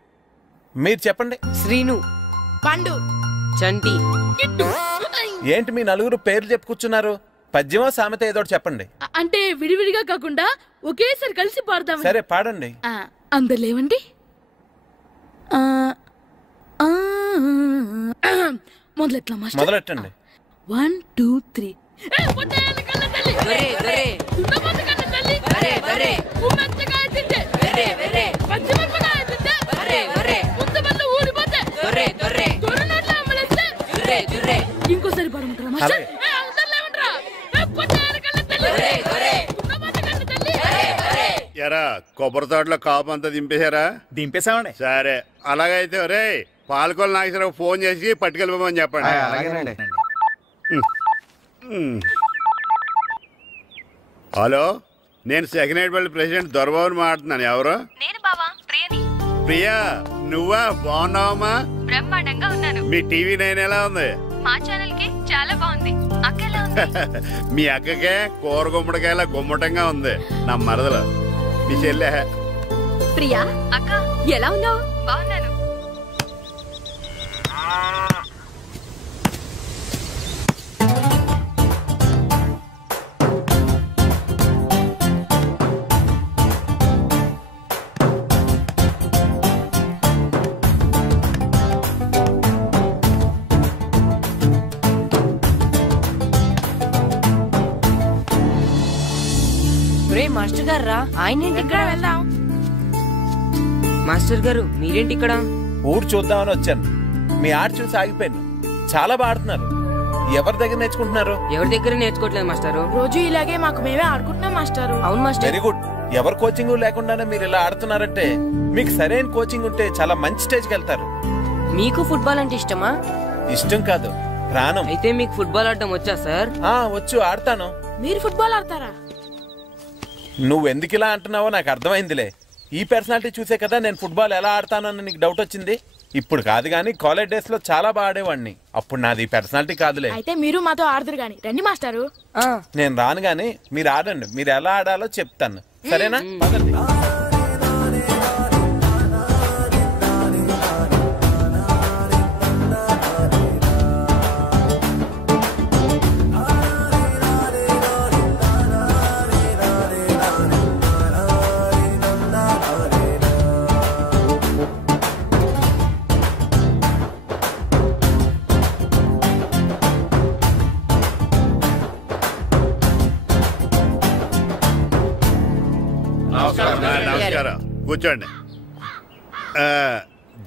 మీరు చెప్పండి. శ్రీను, పండు, చంటి, ఏంటి మీ నలుగురు పేర్లు చెప్పుకూర్చున్నారు? పద్యమో సామెత ఏదో చెప్పండి. అంటే విడివిడిగా కాకుండా ఒకేసారి కలిసి పాడదాం. సరే, పాడండి. అందరు లేవండి. మొదలెట్టండి. 1 2 3. ఇంకోసారి పాడమంటారా? ఎరా కొబ్బరి తోటలో కాపు అంతా దింపేశారా? దింపేశామండి. సరే, అలాగైతే రే పాలకొల నాగేశ్వరరావు ఫోన్ చేసి పట్టుకెళ్ళిపోమని చెప్పండి. అలాగేనండి. హలో, నేను సెకండ్ హ్యాండ్ బల్లి ప్రెసిడెంట్ దొరబాబుని మాట్లాడుతున్నాను. ఎవరు? నేను బావా, ప్రియని. ప్రియా, నువ్వా? బాగున్నావమ్మా? బ్రహ్మాండంగా ఉన్నాను. మీ టీవీ 9 ఎలా ఉంది? మా ఛానల్ కి చాలా బాగుంది. అక్క ఎలా ఉంది? మీ అక్కకే కూర గుమ్మడికాయలా గుమ్మటంగా ఉంది. నా మరదలు మీ చెల్లె. ప్రియా, అక్క ఎలా ఉన్నావు? బాగున్నాను. మాస్టర్ గారు రా. ఆయన ఏంటి ఇక్కడ? వెళ్దాం. మాస్టర్ గారు మీరేంటి ఇక్కడ? ఊరు చూద్దామని వచ్చాను. మీ ఆట చూసి ఆగిపోయాను. చాలా బాడుతున్నారు. ఎవరి దగ్గర నేర్చుకుంటున్నారు? ఎవరి దగ్గర నేర్చుకోవట్లేదు మాస్టారు. రోజు ఇలాగే మాకు మేమే ఆడుకుంటున్నాం మాస్టారు. అవును మాస్టర్. Very good. ఎవరి కోచింగ్ లేకుండానే మీరు ఇలా ఆడుతున్నారంటే మీకు సరైన కోచింగ్ ఉంటే చాలా మంచి స్టేజ్కి వెళ్తారు. మీకు ఫుట్బాల్ అంటే ఇష్టమా? ఇష్టం కాదు, ప్రాణం. అయితే మీకు ఫుట్బాల్ ఆడడం వచ్చా సార్? వచ్చు, ఆడతాను. మీరు ఫుట్బాల్ ఆడతారా? నువ్వెందుకు ఇలా అంటున్నావో నాకు అర్థమైందిలే. ఈ పర్సనాలిటీ చూసే కదా నేను ఫుట్బాల్ ఎలా ఆడతానని నీకు డౌట్ వచ్చింది. ఇప్పుడు కాదు గానీ కాలేజ్ డేస్ లో చాలా బాగా ఆడేవాడిని. అప్పుడు నాది పర్సనాలిటీ కాదులే. అయితే మీరు మాతో ఆడదురు గాని రండి మాస్టారు. నేను రాను గానీ మీరు ఆడండి. మీరు ఎలా ఆడాలో చెప్తాను, సరేనా? పదండి. నమస్కారం, కూర్చోండి.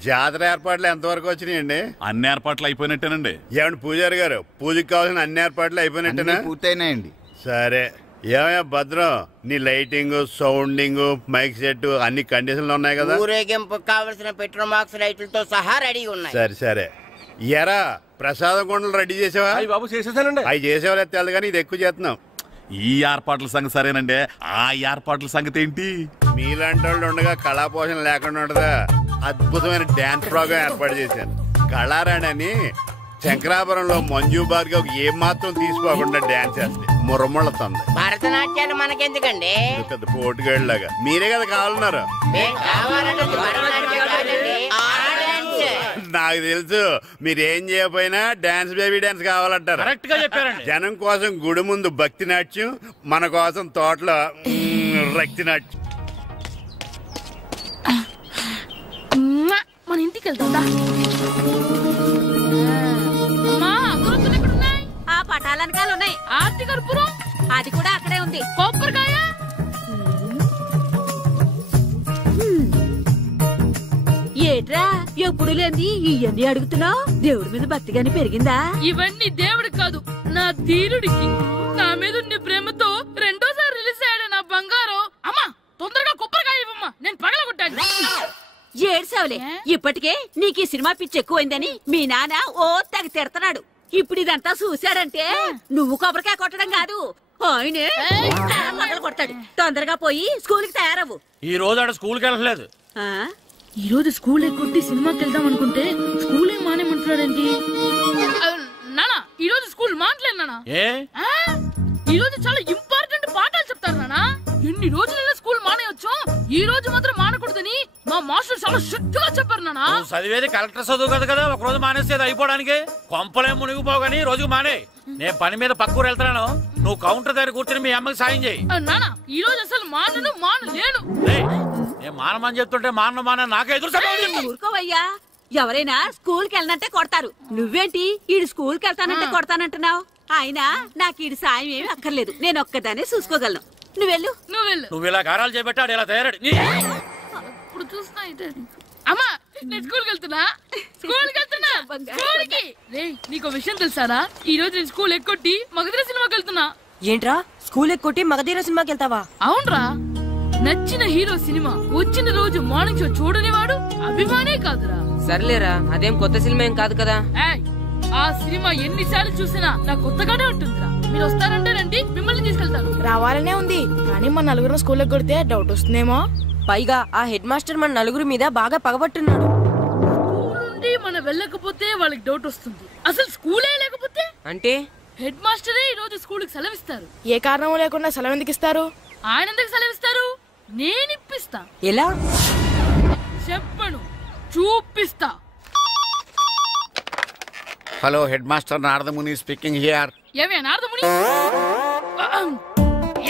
జాతర ఏర్పాట్లు ఎంతవరకు వచ్చినాయండి? అన్ని ఏర్పాట్లు అయిపోయినట్టేనండి. ఏమండి పూజారి గారు, పూజకి కావాల్సిన అన్ని ఏర్పాట్లు అయిపోయినట్టేనా? పూర్తయినాయండి. సరే. ఏమయ్యా భద్రం, నీ లైటింగ్, సౌండింగ్, మైక్ సెట్ అన్ని కండిషన్లు ఉన్నాయి కదా? ఊరేగింపు కావలసిన పెట్రోల్ మార్క్స్ లైట్లతో సహా రెడీ ఉన్నాయి. సరే సరే. ఎరా ప్రసాదం కొండలు రెడీ చేసావా? బాబు చేసేసానండి. అవి చేసేవాళ్ళు తెలదు కానీ ఇది ఎక్కువ చేస్తున్నాం. ఈ ఏర్పాట్ల సంగతి సరేనండి, ఆ ఏర్పాట్ల సంగతి ఏంటి? మీలాంటి వాళ్ళు ఉండగా కళాపోషణ లేకుండా ఉండదా? అద్భుతమైన డాన్స్ ప్రోగ్రామ్ ఏర్పాటు చేశాను. కళారాణి అని శంకరాపురంలో మంజు భార్గవ్ ఏం మాత్రం తీసుకోకుండా డాన్స్ చేస్తే మురముళ్ళతుంది. భరతనాట్యాలు మనకెందుకండి? పెద్ద పోటుగాళ్ళలాగా మీరే కదా కావాలన్నారు. నాకు తెలుసు మీరేం చేయకపోయినా డాన్స్ బేబీ డాన్స్ కావాలంటారు. కరెక్ట్ గా చెప్పారండి. జనం కోసం గుడి ముందు భక్తి నాట్యం, మన కోసం తోటలో రక్తి నాట్యం. మన ఇంటికి వెళ్తా. ఆ పటాలనకాలు ఉన్నాయి. ఆర్తి కర్పూరం అది కూడా అక్కడే ఉంది. కొబ్బరికాయ ఏట్రా ఎప్పుడు లేని ఇవన్నీ అడుగుతున్నావు? దేవుడి మీద భక్తిగాని పెరిగిందా? ఇవన్నీ దేవుడికి కాదు, నా ధీరుడికి. నా మీద ఉన్న ప్రేమతో రెండోసారి రిలీజ్ అయ్యాడు నా బంగారం. అమ్మా తొందరగా కొబ్బరికాయ ఇవ్వమ్మా, నేను పగలగొట్టాను. ఏడ్సావులే, ఇప్పటికే నీకు ఈ సినిమా పిచ్చి ఎక్కువైందని మీ నాన్న ఓ తెగ తిడతాడు. ఇప్పుడు ఇదంతా చూశాడంటే నువ్వు కొబ్బరికాయ కొట్టడం కాదు, ఆయనే పగలు కొడతాడు. తొందరగా పోయి స్కూల్ కి తయారవ్వు. ఈ రోజు ఆడ స్కూల్ కి వెళ్ళలేదు. ఈ రోజు స్కూల్ ఎక్కొట్టి సినిమాకి వెళ్దాం అనుకుంటే స్కూల్ ఏం మానేమంటున్నాడేంటి? నానా ఈ రోజు స్కూల్ మానట్లేదు నానా. ఈ రోజు చాలా ఇంపార్టెంట్ పాఠాలు చెప్తారు నానా. ఎన్ని రోజులైనా స్కూల్ మానేయొచ్చు, ఈ రోజు మాత్రం మానకూడదని మా మాస్టర్ చాలా స్ట్రిక్ట్ గా చెప్పారు నానా. చదివేది కలెక్టర్ చదువు కదా కదా, ఒక రోజు మానేసేది అయిపోవడానికి. కొంపలే మునిగిపోగాని రోజుకు మానే. నేను పని మీద పక్కూరు వెళ్తున్నాను, నువ్వు కౌంటర్ దగ్గర కూర్చొని మీ అమ్మకి సాయం చేయి. నానా ఈ రోజు అసలు మానలేను. నేను మానమని చెప్తుంటే మాన నాకే ఎదురు. ఊరుకోవయ్యా, ఎవరైనా స్కూల్ కి వెళ్ళనంటే కొడతారు. నువ్వేంటి ఈడు స్కూల్ కి వెళ్తానంటే కొడతానంటున్నావు? అయినా నాకు ఈడు సాయం ఏమి అక్కర్లేదు, నేను ఒక్కదానే చూసుకోగలను. నువ్వెళ్ళు. నువ్వు ఇలా గారాలు చేపెట్టాడు ఇలా తయారాడు. ఇప్పుడు చూస్తున్నా అమ్మా, నేను స్కూల్కి వెళ్తున్నా. స్కూల్కి నీకు విషయం తెలుసారా? ఈ రోజు నేను స్కూల్ ఎక్కొట్టి మగధీర సినిమాకి వెళ్తున్నా. ఏంట్రా స్కూల్ ఎక్కొట్టి మగధీర సినిమాకి వెళ్తావా? అవునరా, నచ్చిన హీరో సినిమా వచ్చిన రోజు మార్నింగ్ షో చూడని వాడు అభిమానే కాదురా. సర్లేరా, అదేం కొత్త సినిమా ఏం కాదు కదా. ఆ సినిమా ఎన్నిసార్లు చూసినా నాకు కొత్తగానే ఉంటుందిరా. మీరు వస్తారంటే రండి, మిమ్మల్ని తీసుకెళ్తాను. రావాలనే ఉంది, కానీ మన నలుగురు స్కూల్కి కొడితే డౌట్ వస్తుందేమో. పైగా ఆ హెడ్ మాస్టర్ మన నలుగురి మీద బాగా పగబట్టున్నాడు. స్కూల్ నుండి మనం వెళ్ళకపోతే వాళ్ళకి డౌట్ వస్తుంది. అసలు స్కూలే లేకపోతే అంటే హెడ్ మాస్టరే ఈ రోజు స్కూల్కి సెలవిస్తారు. ఏ కారణం లేకుండా సెలవు ఎందుకు ఇస్తారు? ఆయన ఎందుకు సెలవిస్తారు? నేను ఇప్పిస్తా. ఎలా చెప్పను, చూపిస్తా. Hello, head master Naradamuni speaking here. ఏమే నారదముని?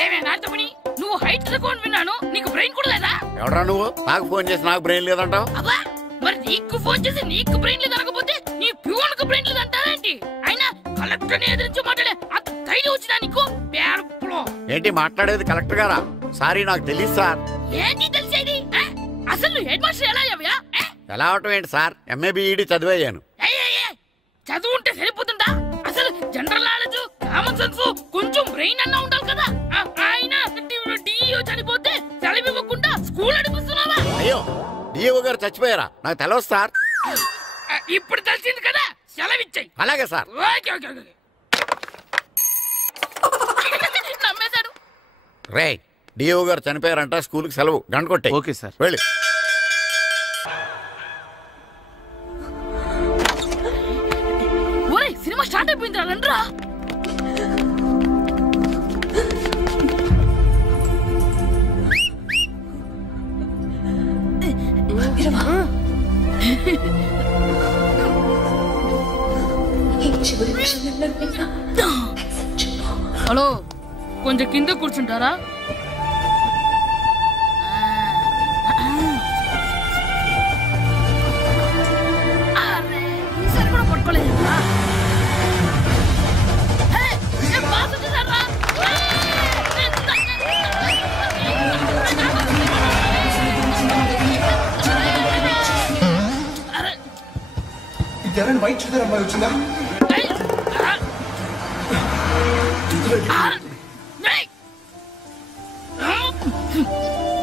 ఏమే నారదముని, నువ్వు హైట్ తక్కువ విన్నాను, నీకు బ్రెయిన్ కూడా లేదా? ఎవడరా నువ్వు? నాకు ఫోన్ చేసి నాకు బ్రెయిన్ లేదంటావు? అబ్బా, మరి నీకు ఫోన్ చేసి నీకు బ్రెయిన్ లేదనకపోతే నీ ప్యూన్కు బ్రెయిన్ లేదంటారేంటి? అయినా కలెక్టర్ని ఎదిరించి మాట్లాడే అంత ధైర్యం వచ్చినా నీకు? ఏంటి మాట్లాడేది? కలెక్టర్ గారా? సారీ, నాకు తెలియదు సార్. ఏంటి తెలిసేది? అసలు హెడ్ మాస్టర్ ఎలా అయ్యావా? ఎలా అవటం ఏంటి సార్? MA B Ed చదివయ్యాను. చదువు ఉంటే సరిపోతుందా? అసలు జనరల్ నాలెడ్జ్, కామన్ సెన్స్, కొంచెం బ్రెయిన్ అన్నా ఉండాలి కదా. ఆయన డిఇఓ చనిపోతే సెలవు ఇవ్వకుండా స్కూల్ నడిపిస్తున్నావా? అయ్యో, డిఇఓ గారు చచ్చిపోయారా? నాకు తెలియదు సార్. ఇప్పుడు తెలిసింది కదా, సెలవిచ్చాయి. అలాగే సార్. నమ్మేశాడు. రే, డిఇఓ గారు చనిపోయారంట, స్కూల్కి సెలవు. గంట కొట్టే. Okay sir. వెళ్ళి. ఒరేయ్, సినిమా స్టార్ట్ అయిపోయిందిరా, రండ్రా. హలో, కొంచెం కింద కూర్చుంటారా? ఈసారి కూడా పట్టుకోలేదు. వైట్ చూద్దరు అమ్మాయి వచ్చిందా?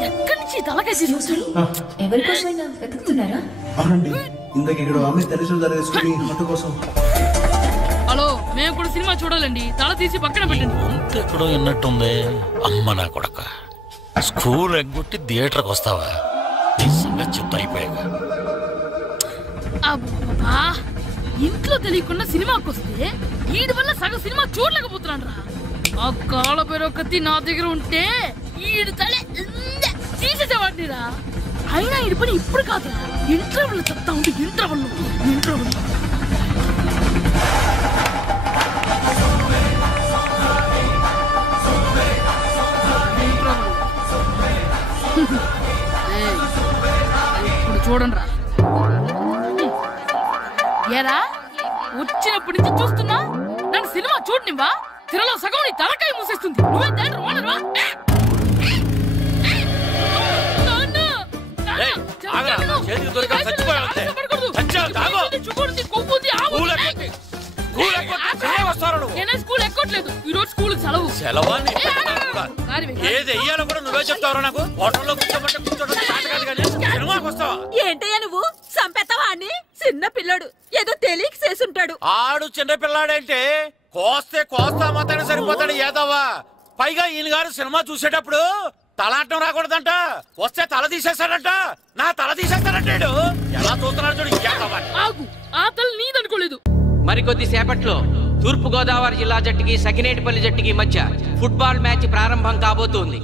ఎక్కడి నుంచి తలకాయ తీసుకొచ్చాడు? ఎవరి కోసమైనా వెతుకుతున్నారా? అవునండి, ఇందాక ఇక్కడ ఆమె తల్లిదండ్రులు తీసుకుని ఆటో కోసం. హలో, మేము కూడా సినిమా చూడాలండి. తల తీసి పక్కన పెట్టండి. ఎక్కడో విన్నట్టుంది. అమ్మ నా కొడక, స్కూల్ ఎగ్గొట్టి థియేటర్కి వస్తావా? నీ సంగతి చెప్తా అయిపోయాక. అబ్బా, ఇంట్లో తెలియకుండా సినిమాకి వస్తే వీడి వల్ల సగం సినిమా చూడలేకపోతున్నాను రా. ఆ కాళ్ళ పేరొకటి నా దగ్గర ఉంటే ఈడు తలే తీసేసేవాడిని రా. అయినా ఈడి పని ఇప్పుడు కాదురా, ఇంటర్వెల్ చెప్తా ఉంటే ఇంటర్వెల్. ఇప్పుడు చూడండి రా. ఏరా, వచ్చినప్పటి నుంచి చూస్తున్నా, నన్ను సినిమా చూడనివ్వా? తిరలో సగం నీ తలకాయ మూసేస్తుంది. నువ్వే థియేటర్ ఓనర్వా? స్కూల్ ఎక్కట్లేదు, ఈ రోజు స్కూల్ సెలవు. ఏది వెయ్యాలో కూడా నువ్వే చెప్తావు. నాకు హోటల్లో కూర్చోమంటే కూర్చోడం కాదు కానీ సినిమాకి వస్తావా? ఏంటయ్యా నువ్వు? సంపెత్తవా అని? చిన్న పిల్లడు, ఏదో తెలియక చేసుంటాడు. ఆడు చిన్న పిల్లాడంటే కోస్తే కోస్తా మాత్రమే సరిపోతాడు ఏదవ్వా. పైగా ఈయన గారు సినిమా చూసేటప్పుడు తలాటం రాకూడదంట, వస్తే తల తీసేస్తాడంట. నా తల తీసేస్తాడంటాడు. ఎలా చూస్తున్నాడు చూడు. ఆ తల నీదనుకోలేదు. మరికొద్ది సేపట్లో తూర్పు గోదావరి జిల్లా జట్టుకి సకినేటిపల్లి జట్టుకి మధ్య ఫుట్బాల్ మ్యాచ్ ప్రారంభం కాబోతోంది.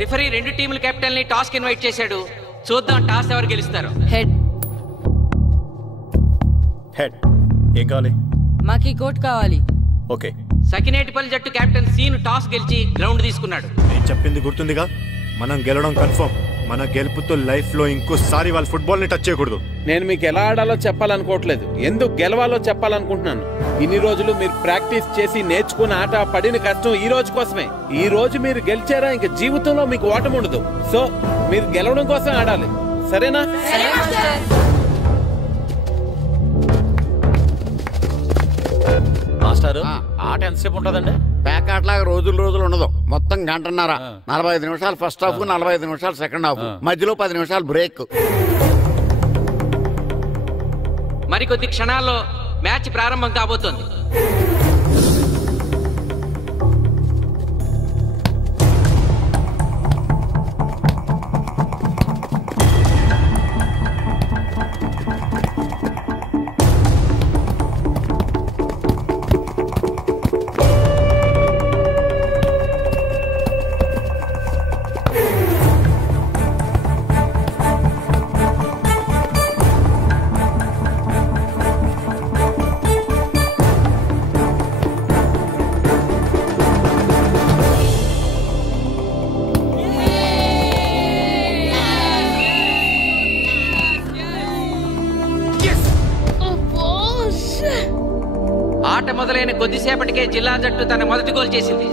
రిఫరీ రెండు టీముల కెప్టెన్ ని టాస్ కి ఇన్వైట్ చేశాడు. చూద్దాం టాస్ ఎవరు గెలుస్తారు. హెడ్ హెడ్ ఏం కావాలి? మాకి కోట్ కావాలి. ఓకే. సకినేటిపల్లి జట్టు కెప్టెన్ సీన్ టాస్ గెలిచి గ్రౌండ్ తీసుకున్నాడు. నేను చెప్పింది గుర్తుందిగా, మనం గెలవడం కన్ఫర్మ్. మన గెలుపుతో లైఫ్ లో ఇంకోసారి వాళ్ళ ఫుట్బాల్ ని టచ్ చేయకూడదు. నేను మీకు ఎలా ఆడాలో చెప్పాలనుకోవట్లేదు, ఎందుకు గెలవాలో చెప్పాలనుకుంటున్నాను. ఇన్ని రోజులు మీరు ప్రాక్టీస్ చేసి నేర్చుకున్న ఆట పడిన కష్టం ఈ రోజు కోసమే. ఈ రోజు మీరు గెలిచారా ఇంక జీవితంలో మీకు ఓటమి ఉండదు. సో మీరు గెలవడం కోసం ఆడాలి, సరేనా? మాస్టారు ఆట ఎంతసేపు ఉంటదండి? పేకాట్లాగా రోజులు ఉండదు, మొత్తం గంటన్నర. 45 నిమిషాలు ఫస్ట్ హాఫ్, 45 నిమిషాలు సెకండ్ హాఫ్, మధ్యలో 10 నిమిషాలు బ్రేక్. మరికొద్ది క్షణాల్లో మ్యాచ్ ప్రారంభం కాబోతోంది. ఆట మొదలైన కొద్దిసేపటికే జిల్లా జట్టు తన మొదటి గోల్ చేసింది.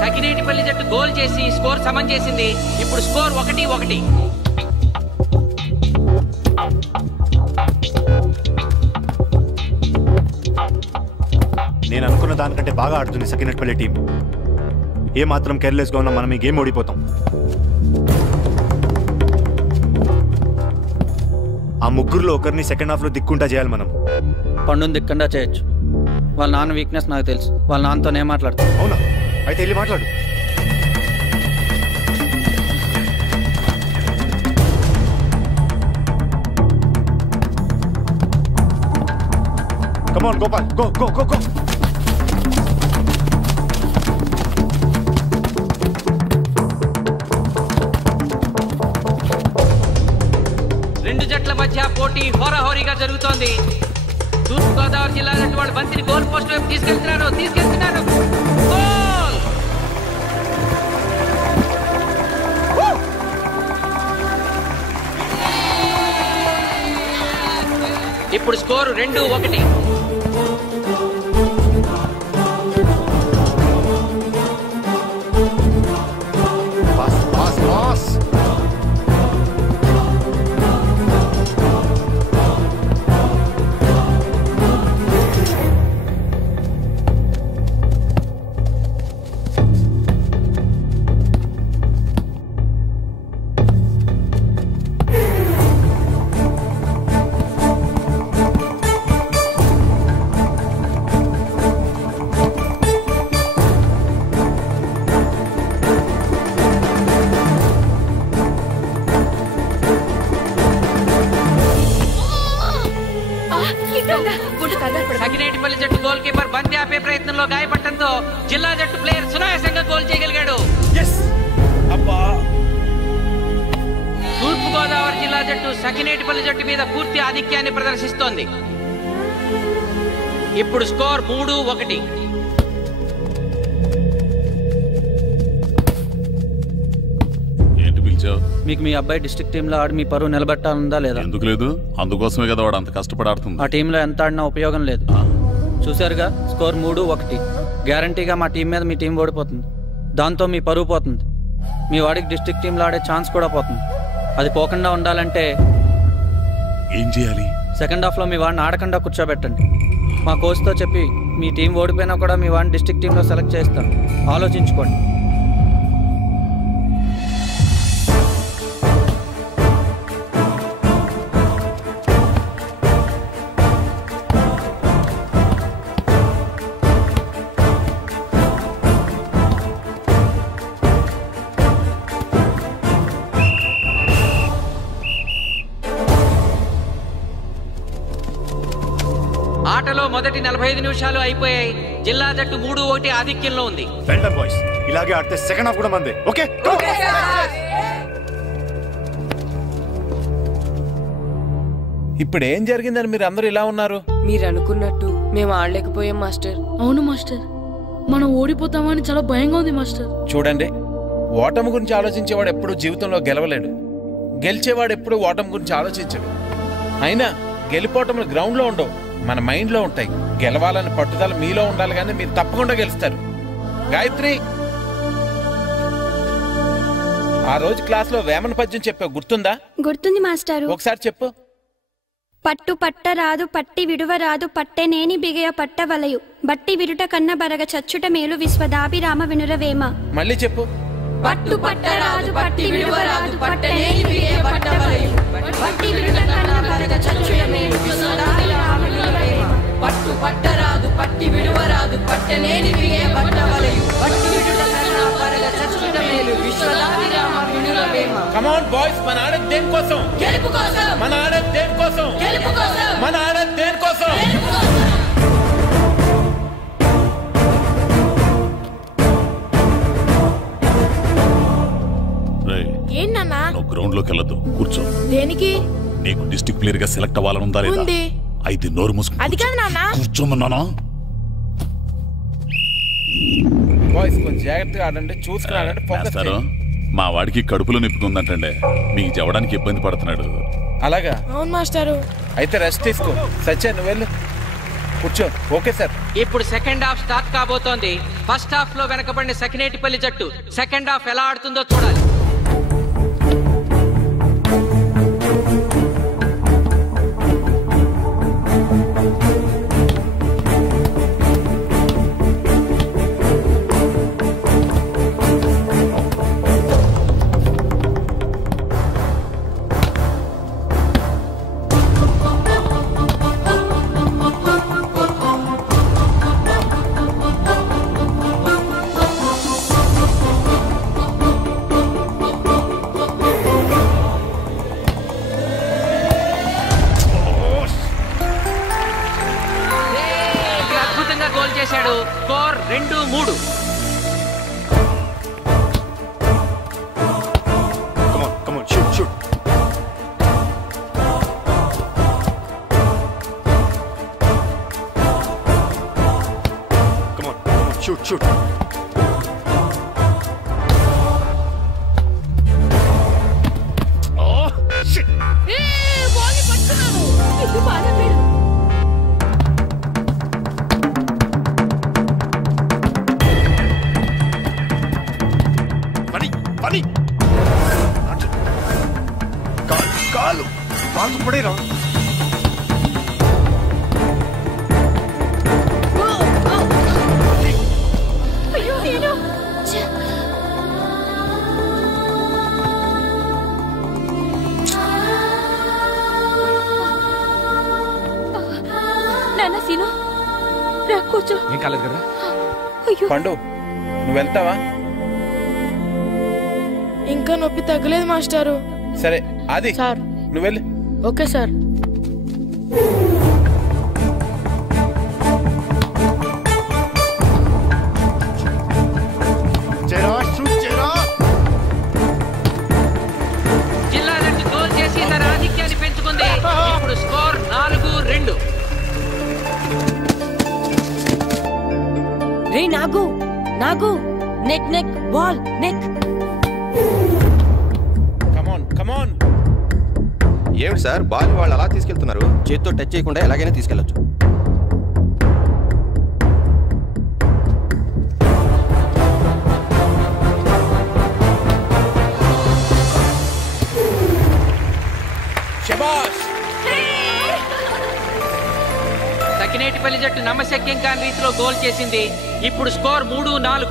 సకినేటిపల్లి జట్టు గోల్ చేసి స్కోర్ సమం చేసింది. ఇప్పుడు స్కోర్ 1-1. నేను అనుకున్న దానికంటే బాగా ఆడుతుంది సకినేటిపల్లి టీం. ఏ మాత్రం కేర్లెస్ గా ఉన్నా మనం ఈ గేమ్ ఓడిపోతాం. ఆ ముగ్గురులో ఒకరిని సెకండ్ హాఫ్ లో దిక్కుంటా చేయాలి మనం. పండుని దిక్కుండా చేయొచ్చు. వాళ్ళ నాన్న వీక్నెస్ నాకు తెలుసు. వాళ్ళ నాన్నతో నేను మాట్లాడతాను. అవునా? అయితే వెళ్ళి మాట్లాడు. Come on, Gopal. Go, go, go, go. రెండు జట్ల మధ్య పోటీ హోరాహోరీగా జరుగుతోంది. తూర్పు గోదావరి జిల్లా జట్టు వాళ్ళు బంతిని గోల్ పోస్ట్ వైపు తీసుకెళ్తున్నారు. గోల్! ఇప్పుడు స్కోరు 2-1. సకినేటిపల్లి జట్టు గోల్ కీపర్ బంతి ఆపే ప్రయత్నంలో గాయపడటంతో జిల్లా జట్టు ప్లేయర్ సునాయాసంగా గోల్ చేయగలిగాడు. తూర్పు గోదావరి జిల్లా జట్టు సకినేటిపల్లి జట్టు మీద పూర్తి ఆధిక్యాన్ని ప్రదర్శిస్తోంది. ఇప్పుడు స్కోర్ 3-1. మీకు మీ అబ్బాయి డిస్ట్రిక్ట్ టీంలో ఆడి మీ పరువు నిలబెట్టాలందా లేదా? ఎందుకు లేదు? అందుకోసమే కదా వాడు అంత కష్టపడి ఆడుతుంది. ఆ టీంలో ఎంత ఆడినా ఉపయోగం లేదు. చూసారుగా, స్కోర్ 3-1. గ్యారంటీగా మా టీం మీద మీ టీం ఓడిపోతుంది. దాంతో మీ పరువు పోతుంది. మీ వాడికి డిస్ట్రిక్ట్ టీంలో ఆడే ఛాన్స్ కూడా పోతుంది. అది పోకుండా ఉండాలంటే ఏం చేయాలి? సెకండ్ హాఫ్లో మీ వాడిని ఆడకుండా కూర్చోబెట్టండి. మా కోచ్తో చెప్పి మీ టీం ఓడిపోయినా కూడా మీ వాడిని డిస్ట్రిక్ట్ టీంలో సెలెక్ట్ చేస్తాను. ఆలోచించుకోండి. మొదటి 45 నిమిషాలు అయిపోయాయి. జిల్లా జట్టు 3-1 ఆధిక్యంలో ఉంది. వెల్డన్ బాయ్స్, ఇలాగే ఆడితే సెకండ్ హాఫ్ కూడా మందే. ఓకే ఇప్పుడు ఏం జరిగిందని మీరు అందరూ ఇలా ఉన్నారు? మీరు అనుకున్నట్టు మేము ఆడలేకపోయాం మాస్టర్. అవును మాస్టర్, మనం ఓడిపోతామని చాలా భయంగా ఉంది మాస్టర్. చూడండి, ఓటమి గురించి ఆలోచించేవాడు ఎప్పుడు జీవితంలో గెలవలేడు. గెలిచేవాడు ఎప్పుడు ఓటమి గురించి ఆలోచించడు. అయినా గెలిపోవటంలో గ్రౌండ్లో ఉండవు, మన మైండ్లో ఉంటాయి. గెలవాలని పట్టుదల మీలో ఉండాలి, కానీ మీరు తప్పకుండా గెలుస్తారు. గాయత్రి, ఆ రోజు క్లాస్లో వేమన పద్యం చెప్పావు, గుర్తుందా? గుర్తుంది మాస్టారు. ఒకసారి చెప్పు. పట్టు పట్టరాదు పట్టి విడువరాదు పట్టెనేని బిగయ పట్టవలయు బట్టి విరుట కన్న బరగ చచ్చుట మేలు విశ్వదాభిరామ వినురవేమ. మళ్ళీ చెప్పు. పట్టు పట్టరాదు పట్టి విడువరాదు పట్టెనేని బిగయ పట్టవలయు బట్టి విరుట కన్న బరగ చచ్చుట మేలు విశ్వదాభిరామ వినురవేమ. పట్టు పట్టరాదు పట్టి విడువరాదు పట్టెనేని బిగయ పట్టవలయు బట్టి విరుట కన్న బరగ చచ్చుట మేలు విశ్వదాభిరామ వినురవేమ. కమ్ ఆన్ బాయ్స్, మన ఆడేది దేనికోసం? గెలుపు కోసం. మన ఆడేది దేనికోసం? గెలుపు కోసం. మన ఆడేది దేనికోసం? ఏంటన్నా? నువ్వు గ్రౌండ్ లోకి వెళ్ళదు, కూర్చో. దేనికి? నీకు డిస్ట్రిక్ట్ ప్లేయర్ గా సెలెక్ట్ అవ్వాలనుందా లేదా? ఉంది. అయితే నోరు మూసుకుని అది కాదు నాన్న. కూర్చోమన్నానా? బాయ్స్ కొంచెం జాగ్రత్తగా ఆడండి, చూసుకుని ఆడండి, ఫోకస్ మాస్టారు, మా వాడికి కడుపులో నొప్పికుందంటండి, మీకు చెప్పడానికి ఇబ్బంది పడుతున్నాడు. అలాగా? అవును మాస్టారు. అయితే రెస్ట్ తీసుకో. సత్య, నువ్వు వెళ్ళు, కూర్చో. Okay sir. ఇప్పుడు సెకండ్ హాఫ్ స్టార్ట్ కాబోతోంది. ఫస్ట్ హాఫ్ లో వెనకబడిన సకినేటిపల్లి జట్టు సెకండ్ హాఫ్ ఎలా ఆడుతుందో చూడాలి. గోల్ చేశాడు. Score 2-3. Come on, shoot. Come on, shoot. Oh, shit. Ball పట్టుకున్నాను. ఇది బాగా వీడు. పని కాలు పడేరా. అయ్యో నేను నాన్న సీను రా కూర్చో. ఏం కాలేదు కదా? అయ్యో పండు, నువ్వు వెళ్తావా? ఇంకా నొప్పి తగ్గలేదు మాస్టారు. సరే ఆది సార్, నువ్వు వెళ్ళు. Okay sir. జిల్లా జట్టు గోల్ చేసి తన ఆధిక్యాన్ని పెంచుకుంది. ఇప్పుడు స్కోర్ 4-2. రే నాగు నెక్ బాల్ నెక్. కమాన్. ఏమిటి సార్, బాల్ వాళ్ళు అలా తీసుకెళ్తున్నారు? చేత్తో టచ్ చేయకుండా ఎలాగైనా తీసుకెళ్లొచ్చు. సకినేటిపల్లి జట్టు నమ్మశక్యం కాని రీతిలో గోల్ చేసింది. ఇప్పుడు స్కోర్ 3-4.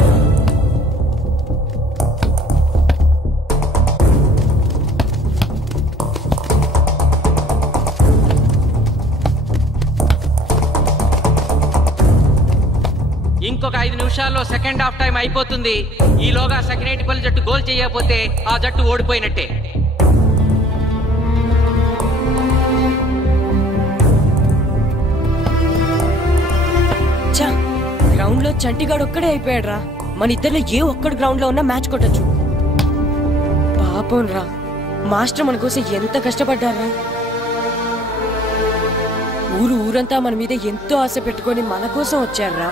ఇంకొక 5 నిమిషాల్లో సెకండ్ హాఫ్ టైం అయిపోతుంది. ఈలోగా సకినేటిపల్లి జట్టు గోల్ చేయకపోతే ఆ జట్టు ఓడిపోయినట్టే. గ్రౌండ్ లో చంటిగాడు ఒక్కడే అయిపోయాడు రా. మన ఇద్దరిలో ఏ ఒక్కడు గ్రౌండ్ లో ఉన్నా మ్యాచ్ కొట్టచ్చు. పాపం రా, మాస్టర్ మన కోసం ఎంత కష్టపడ్డారా. ఊరంతా మన మీద ఎంతో ఆశ పెట్టుకొని మన కోసం వచ్చారా.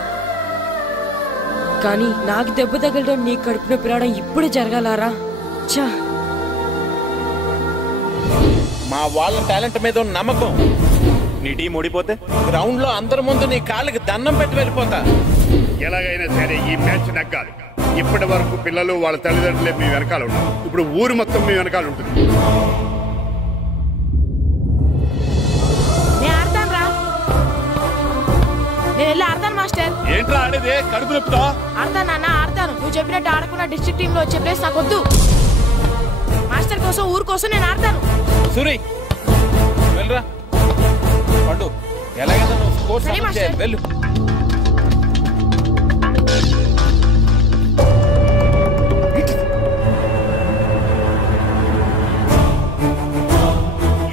కానీ నాకు దెబ్బ తగలడం, నీ కడుపు నొప్పి రావడం ఇప్పుడే జరగాలారా. చా, మా వాళ్ళ టాలెంట్ మీద ఉన్న నమ్మకం. నీ టీం ఓడిపోతే గ్రౌండ్ లో అందరి ముందు నీ కాళ్ళకి దండం పెట్టి వెళ్ళిపోతా. ఎలాగైనా సరే ఈ మ్యాచ్ నగ్గాలి. ఇప్పటి వరకు పిల్లలు వాళ్ళ తల్లిదండ్రులే మీ వెనకాల ఉన్నారు. ఇప్పుడు ఊరు మొత్తం మీ వెనకాల ఉంటుంది. నేను వెళ్ళి ఆడతాను మాస్టర్. ఏంట్రా ఆడేది? కడుపు నొప్పితో ఆడతాను నాన్న, ఆడతాను. నువ్వు చెప్పినట్టు ఆడకుండా డిస్ట్రిక్ట్ టీమ్ లో వచ్చే ప్లేస్ నాకు వద్దు. మాస్టర్ కోసం, ఊరు కోసం నేను ఆడతాను. సూరి వెళ్ళరా. పండు ఎలాగైనా నువ్వు స్కోర్ చేయాలి. వెళ్ళు.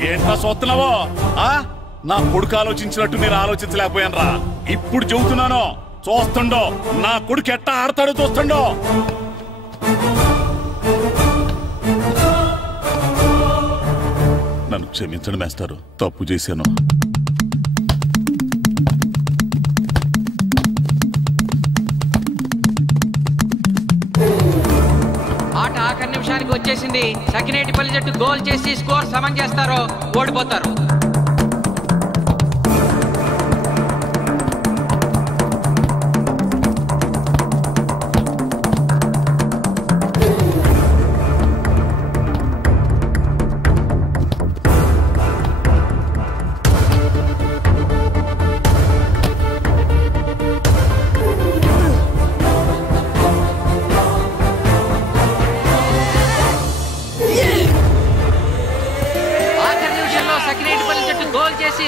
ఏంట్రా చూస్తున్నావో? నా కొడుకు ఆలోచించినట్టు నేను ఆలోచించలేకపోయాను రా. ఇప్పుడు చెబుతున్నాను, చూస్తుండో నా కొడుకు ఎట్టా ఆడతాడో చూస్తుండో. నన్ను క్షమించండి మేస్తారు, తప్పు చేశాను. ఆట ఆఖరి నిమిషానికి వచ్చేసింది. సకినేటిపల్లి జట్టు గోల్ చేసి స్కోర్ సమం చేస్తారో ఓడిపోతారు.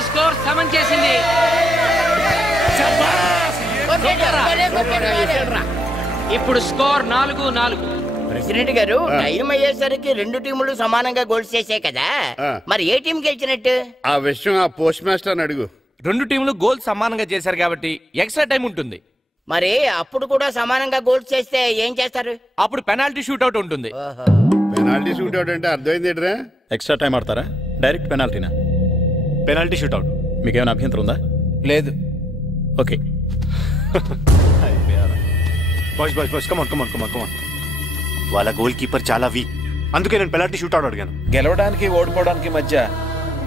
స్కోర్ సమం చేసింది. ఇప్పుడు స్కోర్ 4-4. ప్రెసిడెంట్ గారు, టైం అయ్యేసరికి రెండు టీములు సమానంగా గోల్స్ చేసే కదా, మరి ఏ టీం గెలిచినట్టు? ఆ విషయం ఆ పోస్ట్ మాస్టర్ అడుగు. రెండు టీములు గోల్ సమానంగా చేశారు కాబట్టి ఎక్స్ట్రా టైం ఉంటుంది. మరి అప్పుడు కూడా సమానంగా గోల్స్ చేస్తే ఏం చేస్తారు? అప్పుడు పెనాల్టీ షూట్అవుట్ ఉంటుంది. పెనాల్టీ షూట్అవుట్ అంటే అర్థమైంది ఏంట్రా? ఎక్స్ట్రా టైం ఆడతారా? డైరెక్ట్ పెనాల్టీనా? Penalty shootout. మీకేమైనా అభ్యంతరం ఉందా? లేదు. ఓకే. Boys come on. వాళ్ళ గోల్ కీపర్ చాలా వీక్, అందుకే నేను పెనాల్టీ షూట్అవుట్ అడిగాను. గెలవడానికి ఓడిపోవడానికి మధ్య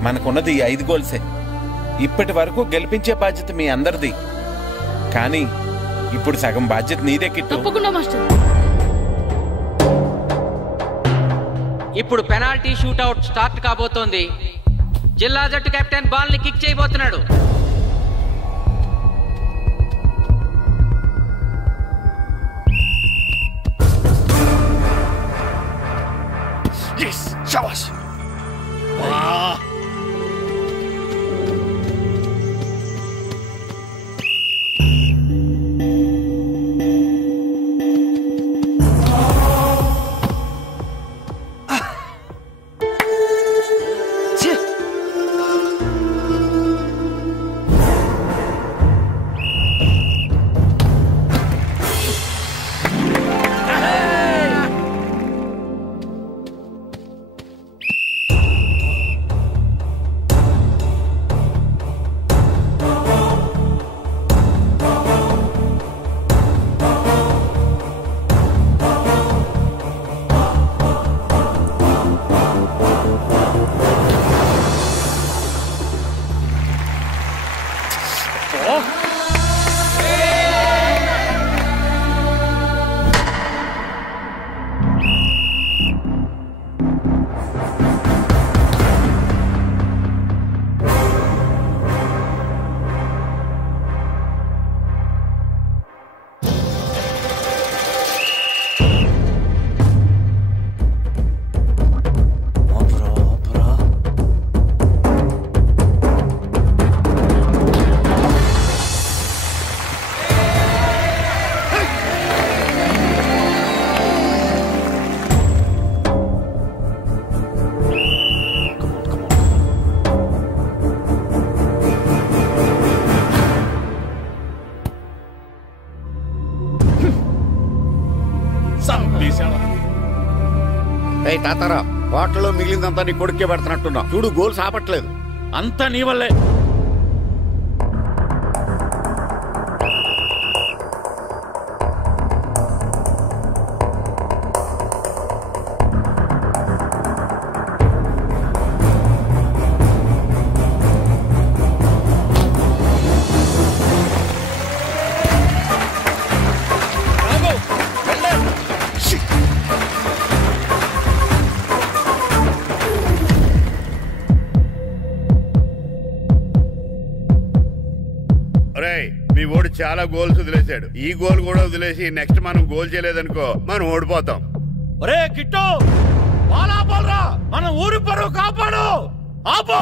మనకున్నది 5 గోల్సే. ఇప్పటి వరకు గెలిపించే బాధ్యత మీ అందరిది. కానీ ఇప్పుడు సగం బాధ్యత నీదే కిట్టు. తప్పకుండా మాస్టర్. ఇప్పుడు పెనాల్టీ షూట్అవుట్ స్టార్ట్ కాబోతోంది. జిల్లా జట్టు కెప్టెన్ బాల్ ని కిక్ చేయబోతున్నాడు. చంపేశాడు. ఏయ్ తాతారా, బాటలో మిగిలిందంతా నీ కొడుకే పెడుతున్నట్టున్నా. చూడు గోల్స్ ఆపట్లేదు. అంతా నీ వల్లే. మీ ఓడి చాలా గోల్స్ వదిలేశాడు. ఈ గోల్ కూడా వదిలేసి నెక్స్ట్ మనం గోల్ చేయలేదనుకో మనం ఓడిపోతాం. ఒరే కిట్టు, బాలా బాలరా, మన ఊరి పరువు కాపాడు. ఆపో.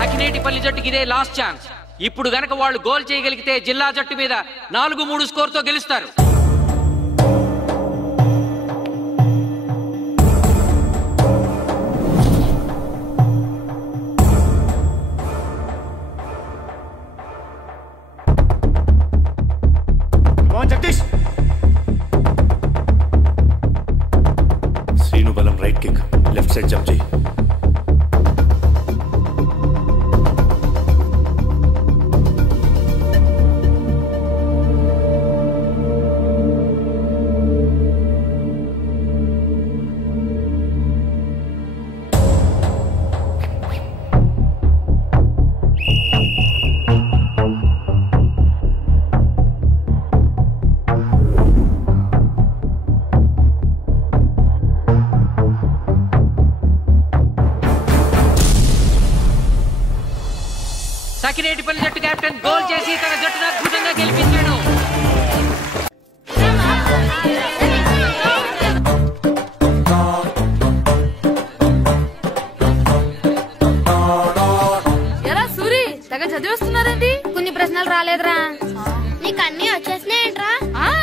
సకినేటిపల్లి జట్టుకి ఇదే లాస్ట్ ఛాన్స్. ఇప్పుడు గనక వాళ్ళు గోల్ చేయగలిగితే జిల్లా జట్టు మీద 4-3 స్కోర్తో గెలుస్తారు. శ్రీను బలం right kick, left side jump చేయి. సకినేటిపల్లి జట్టు కెప్టెన్ గోల్ చేసి తన జట్టును అద్భుతంగా గెలిపించాడు. ఎరా సూరి, తెగ చదివేస్తున్నారండి. కొన్ని ప్రశ్నలు రాలేదురా. నీకు అన్ని వచ్చేసినాయంట్రా?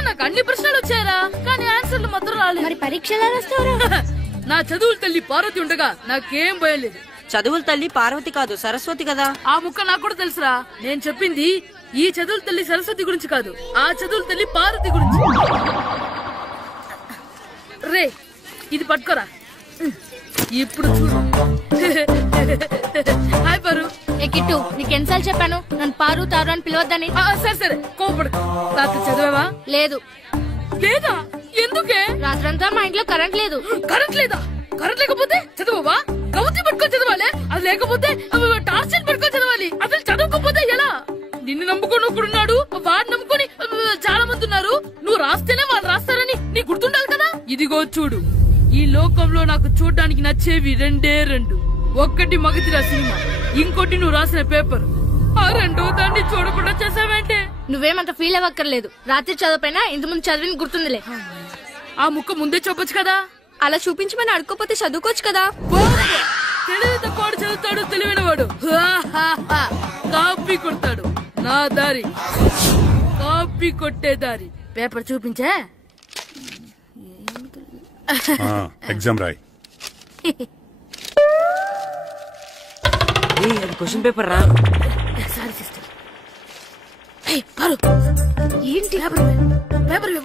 నాకు అన్ని ప్రశ్నలు వచ్చాయరా, కానీ ఆన్సర్లు మాత్రం రాలేదు. మరి పరీక్షలు రాస్తావురా? నా చదువుల తల్లి పార్వతి ఉండగా నాకేం భయం లేదు. చదువుల తల్లి పార్వతి కాదు, సరస్వతి కదా. ఆ ముక్క నాకు కూడా తెలుసురా. నేను చెప్పింది ఈ చదువుల తల్లి సరస్వతి గురించి కాదు, ఆ చదువుల తల్లి పార్వతి గురించి. రే, ఇది పట్టుకోరా. ఇప్పుడు చూడు. హాయ్ పారు. ఏ కిట్టు, నీకెన్నిసార్లు చెప్పాను నన్ను పారు తారు అని పిలవద్దని? సరే సరే, కోపడకు. రాత్రి చదివావా? లేదు. లేదా? ఎందుకే? రాత్రంతా మా ఇంట్లో కరెంట్ లేదు. కరెంట్ లేదా? కరెంట్ లేకపోతే చదవవా? కవిత పట్టుకొని చదవాలి. అది లేకపోతే టార్చ్ పట్టుకొని చదవాలి. అసలు చదవకపోతే ఎలా? నిన్ను నమ్ముకొని ఒకడున్నాడు, వాడు నమ్ముకొని చాలా మంది ఉన్నారు. నువ్వు రాస్తేనే వాళ్ళు రాస్తారని నీ గుర్తుండాలి కదా. ఇదిగో చూడు, ఈ లోకంలో నాకు చూడ్డానికి నచ్చేవి రెండే రెండు. ఒక్కటి మగతిరా సినిమా, ఇంకోటి నువ్వు రాసిన పేపర్. ఆ రెండో దాన్ని చూడకుండా చేసావేంటే? నువ్వేమంత ఫీల్ అవ్వక్కర్లేదు. రాత్రి చదవపోయినా ఇంతకుముందు చదివిన గుర్తుందిలే. ఆ ముక్క ముందే చెప్పొచ్చు కదా. అలా చూపించమని అడుక్కోపోతే చదువుకోవచ్చు కదా. తెలివి తక్కువ చదువుతాడు, తెలివైన వాడు కాపీ కొడతాడు. నా దారి కాపీ కొట్టే దారి. పేపర్ చూపించే. ఎగ్జామ్ రాయి. క్వశ్చన్ పేపర్ రా. Sorry sister. ఏంటి పేపర్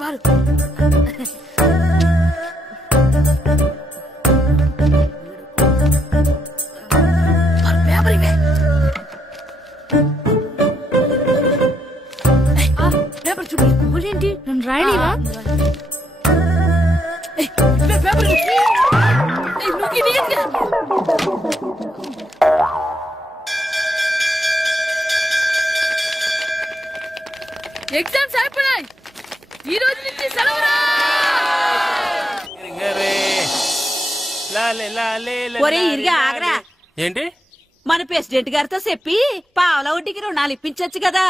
పారు. పేపర్ ఇవే. పేపర్ చూపి. ఏంటి నన్ను రాయలేవా? పేపర్ ఎగ్జామ్స్ అయిపోయాయి. ఈ రోజు నుంచి సెలవురా. ఒరే ఇరిగా ఆగరా. ఏంటి? మన ప్రెసిడెంట్ గారితో చెప్పి పావలా వడ్డీకి రుణాలు ఇప్పించొచ్చు కదా.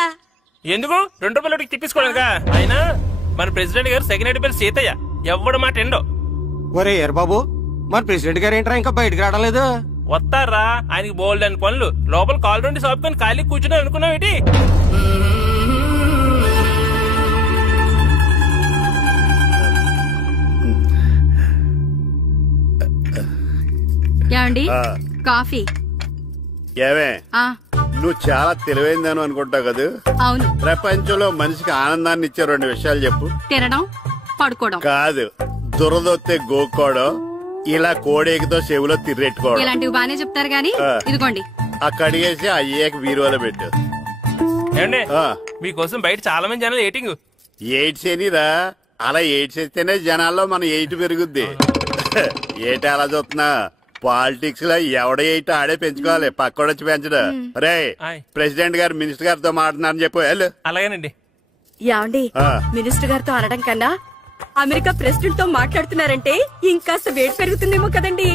ఎందుకు? 2 రూపాయల వడ్డీకి తిప్పించుకోలేదుగా. అయినా మన ప్రెసిడెంట్ గారు సెకండ్ హెడ్ పేరు సీతయ్య. ఎవడు మాట ఎండో. ఒరే ఎర్ బాబు, మన ప్రెసిడెంట్ గారు ఏంట్రా ఇంకా బయటకు రావడం? వస్తారా? ఆయనకి బోల్డ్ అని పనులు. లోపల కాల్ నుండి సాపుకొని ఖాళీ కూర్చుని అనుకున్నావు ఏంటి? ఏమండి కాఫీ? ఏమే నువ్వు చాలా తెలివైందని అనుకుంటావు కదా. అవును. ప్రపంచంలో మనిషికి ఆనందాన్ని ఇచ్చే 2 విషయాలు చెప్పు. తినడం, పడుకోవడం. కాదు, దురదొత్తే గోక్కోవడం, ఇలా కోడేకితో చెవులో తిర్రెట్టుకోవడం. ఇలాంటివి బానే చెప్తారు గానీ ఇదిగోండి. ఆ కడిగేసి అయ్యాక బీరువాలో పెట్టు. ఏమండి మీకోసం బయట చాలా మంది జనాలు ఎయిటింగ్. ఎయిడ్స్ ఏనిరా? అలా ఎయిడ్స్ వేస్తేనే జనాల్లో మన ఎయిట్ పెరుగుద్ది. ఏటి అలా చూస్తున్నా? పాలిటిక్స్ లో ఎవడ ఎయిట్ ఆడే పెంచుకోవాలి, పక్కడొచ్చి పెంచడం. రే ప్రెసిడెంట్ గారు మినిస్టర్ గారితో మాట్లాడుతున్నారని చెప్పు. అలాగేనండి. యాండి మినిస్టర్ గారితో అనడం కన్నా అమెరికా ప్రెసిడెంట్ తో మాట్లాడుతున్నారంటే ఇంకాస్త వేడి పెరుగుతుందేమో కదండి.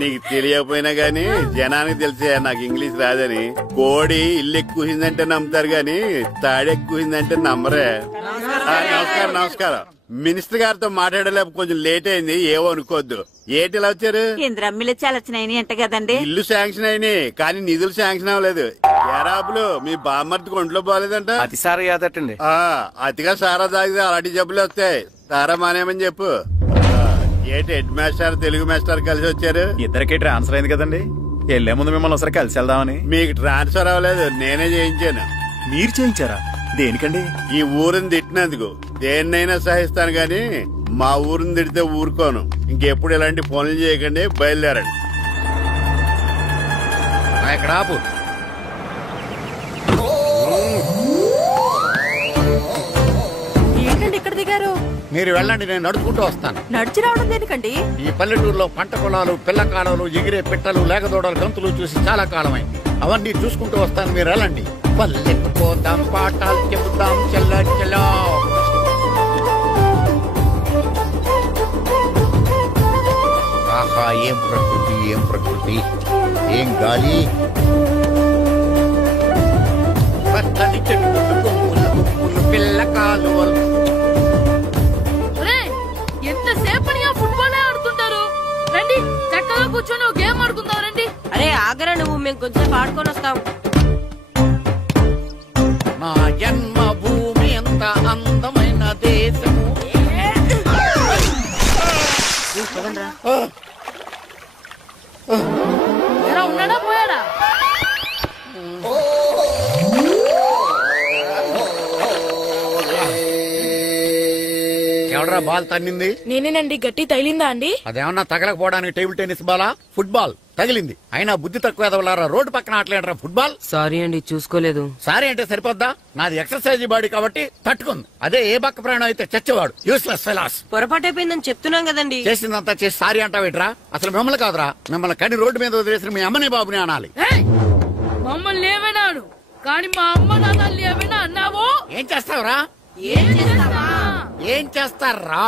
నీకు తెలియకపోయినా గానీ జనానికి తెలిసే నాకు ఇంగ్లీష్ రాదని. కోడి ఇల్లు ఎక్కువసిందంటే నమ్ముతారు గాని తాడెక్కువసిందంటే నమ్మరే. నమస్కారం నమస్కారం. మినిస్టర్ గారితో మాట్లాడలేక కొంచెం లేట్ అయింది, ఏవో అనుకోవద్దు. ఏటి ఇలా వచ్చారు? ఇంద్రమ్మిలు చాలచ్చినాయని అంట కదండి. ఇల్లు శాంక్షన్ అయినాయి కానీ నిధులు శాంక్షన్ అవ్వలేదు. ఎరాబులు మీ బామ్మర్తికి ఒంట్లో పోలేదంట. అతిసారా యాదటండి. అతిగా సారా తాగితే అలాంటి జబ్బులు వస్తాయి. సారా మానేమని చెప్పు. ఏటి హెడ్ మాస్టర్ తెలుగు మాస్టర్ కలిసి వచ్చారు? ఇద్దరికి ట్రాన్స్ఫర్ అయింది కదండి. వెళ్లే ముందు మిమ్మల్ని ఒకసారి కలిసి వెళ్దామని. మీకు ట్రాన్స్ఫర్ అవ్వలేదు, నేనే చేయించాను. మీరు చేయించారా? దేనికండి? ఈ ఊరిని తిట్టినందుకు. దేన్నైనా సహిస్తాను గాని మా ఊరిని తిడితే ఊరుకోను. ఇంకెప్పుడు ఇలాంటి పనులు చేయకండి, బయలుదేరండి. ఇక్కడ ఆపు. ఏంటండి ఇక్కడ దిగారు? మీరు వెళ్ళండి, నేను నడుచుకుంటూ వస్తాను. నడిచి రావడం దేనికండి? ఈ పల్లెటూరులో పంట పొలాలు, పిల్ల కాలాలు, ఎగిరే పిట్టలు, లేకదోడలు, గంతులు చూసి చాలా కాలమైంది. అవన్నీ చూసుకుంటూ వస్తాను, మీరు వెళ్ళండి. పల్లెకు పోతాం, పాఠాలు చెబుతాం, చెల్లో. ఆహా, ఏం ప్రకృతి, ఏం ప్రకృతి, ఏం గాలి. పచ్చని చెట్టు, కొమ్ములు, పిల్ల కాలువలు. ఎంతసేపని ఆ ఫుట్బాల్ ఆడుతుంటారు? రండి చక్కగా కూర్చొని ఒక గేమ్ ఆడుకుందాం రండి. అరే ఆగరా నువ్వు, మేము కొంచెం ఆడుకొని వస్తాం. నా జన్మ భూమి ఎంత అందమైన దేశము. ఉన్నాడా పోయాడా? ఎవడరా బాల్ తన్నింది? నేనేనండి. గట్టి తగిలిందా అండి? అదేమన్నా తగలకపోవడానికి టేబుల్ టెన్నిస్ బాలా, ఫుట్బాల్ తగిలింది. అయినా బుద్ధి తక్కువ ఎదవలారా, రోడ్డు పక్కన ఆటలేడరా ఫుట్బాల్. సారీ అండి, చూసుకోలేదు. సారీ అంటే సరిపోద్దా? నాది ఎక్సర్సైజ్ బాడీ కాబట్టి తట్టుకుంది. అదే ఏ బక్క ప్రాణం అయితే చచ్చేవాడు. Useless fellas. పొరపాటు అయిపోయిందని చెప్తున్నాం కదండి. చేసిందంతా చేసి సారీ అంటావేట్రా? అసలు మిమ్మల్ని కాదురా, మిమ్మల్ని కని రోడ్డు మీద వదిలేసిన మీ అమ్మని బాబుని అనాలి. మమ్మల్ని ఏమైనాడు కానీ మా అమ్మ నాన్నల్ని ఏమైనా అన్నావో? ఏం చేస్తావురా? ఏం చేస్తారా?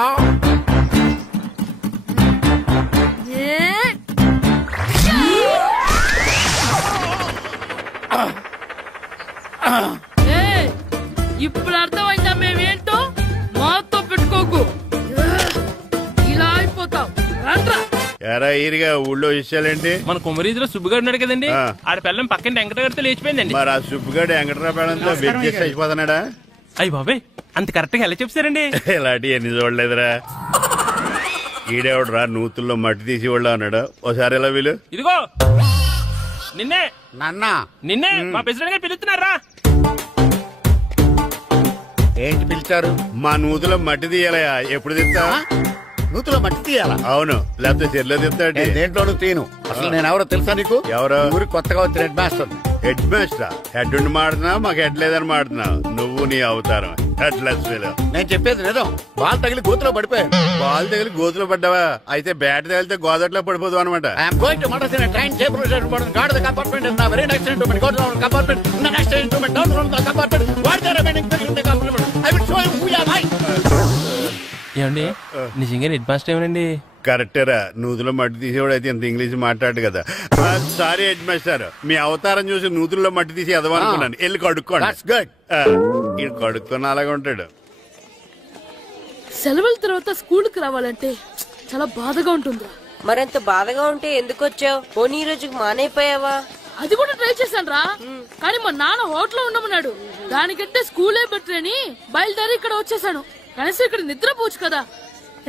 ఇప్పుడు అర్థమైందా మేమేంటో? మాతో పెట్టుకోకు, ఇలా అయిపోతాం. ఎరా ఈరిగా ఊళ్ళో విషయాలేంటి? మన కుమరీజులో సుబ్బుగాడు ఉన్నాడు కదండి, ఆడ పిల్లం పక్కన వెంకటగారితో లేచిపోయిందండి. మరి ఆ సుబ్బుగాడు వెంకటరావు పిల్లంతో వెక్కేసి అయిపోతున్నాడా? అయ్యి బాబాయ్, అంత కరెక్ట్ గా ఎలా చెప్తారండి? ఇలాంటి ఎన్ని చూడలేదురా. ఈడేవడరా నూతుల్లో మట్టి తీసి వాళ్ళు అన్నాడు. ఓసారి ఎలా వీలు? ఇదిగో నిన్నే నిన్నే మా ప్రెసిడెంట్ గారు పిలుస్తున్నారా? ఏంటి పిలిచారు? మా నూతులో మట్టి తీయాలయా. ఎప్పుడు తీస్తా? నూతులో మట్టి తీయాలా? అవును, లేకపోతే చెర్లో తీస్తాడు. దేంట్లోనూ తీను. అసలు నేను ఎవరో తెలుసా నీకు? ఎవరో? ఊరికి కొత్తగా వచ్చిన head master. Head master? Head ఉండి మాడుతున్నావు, మాకు హెడ్ లేదని మాడుతున్నావు. నువ్వు నీ అవతారం హెడ్లెస్. నేను చెప్పేది నిజం. బాల్ తగిలి గోతులో పడిపోయాను. బాల్ తగిలి గోతులో పడ్డావా? అయితే బ్యాట్ తగిలితే గోదట్లో పడిపోదు అనమాట. ఏమండి నిజంగా హెడ్ మాస్టర్ ఏమనండి? కరెక్టరా, నూతులో మట్టి తీసేవాడు అయితే ఇంత ఇంగ్లీష్ మాట్లాడు కదా. సారీ హెడ్ మాస్టర్, మీ అవతారం చూసి నూతుల్లో మట్టి తీసి ఎదవనుకున్నాను. వెళ్ళి కడుక్కోండి. ఇడు కడుక్కున్న అలాగే ఉంటాడు. సెలవుల తర్వాత స్కూల్కి రావాలంటే చాలా బాధగా ఉంటుందిరా. మరింత బాధగా ఉంటే ఎందుకు వచ్చావు? పోనీ ఈ రోజుకి మానైపోయావా? అది కూడా ట్రై చేశాను రా, కానీ మా నాన్న హోటల్లో ఉండమన్నాడు. దానికంటే స్కూలే బెటర్ అని బయలుదేరి ఇక్కడ వచ్చేసాను. కనీసం ఇక్కడ నిద్రపోవచ్చు కదా.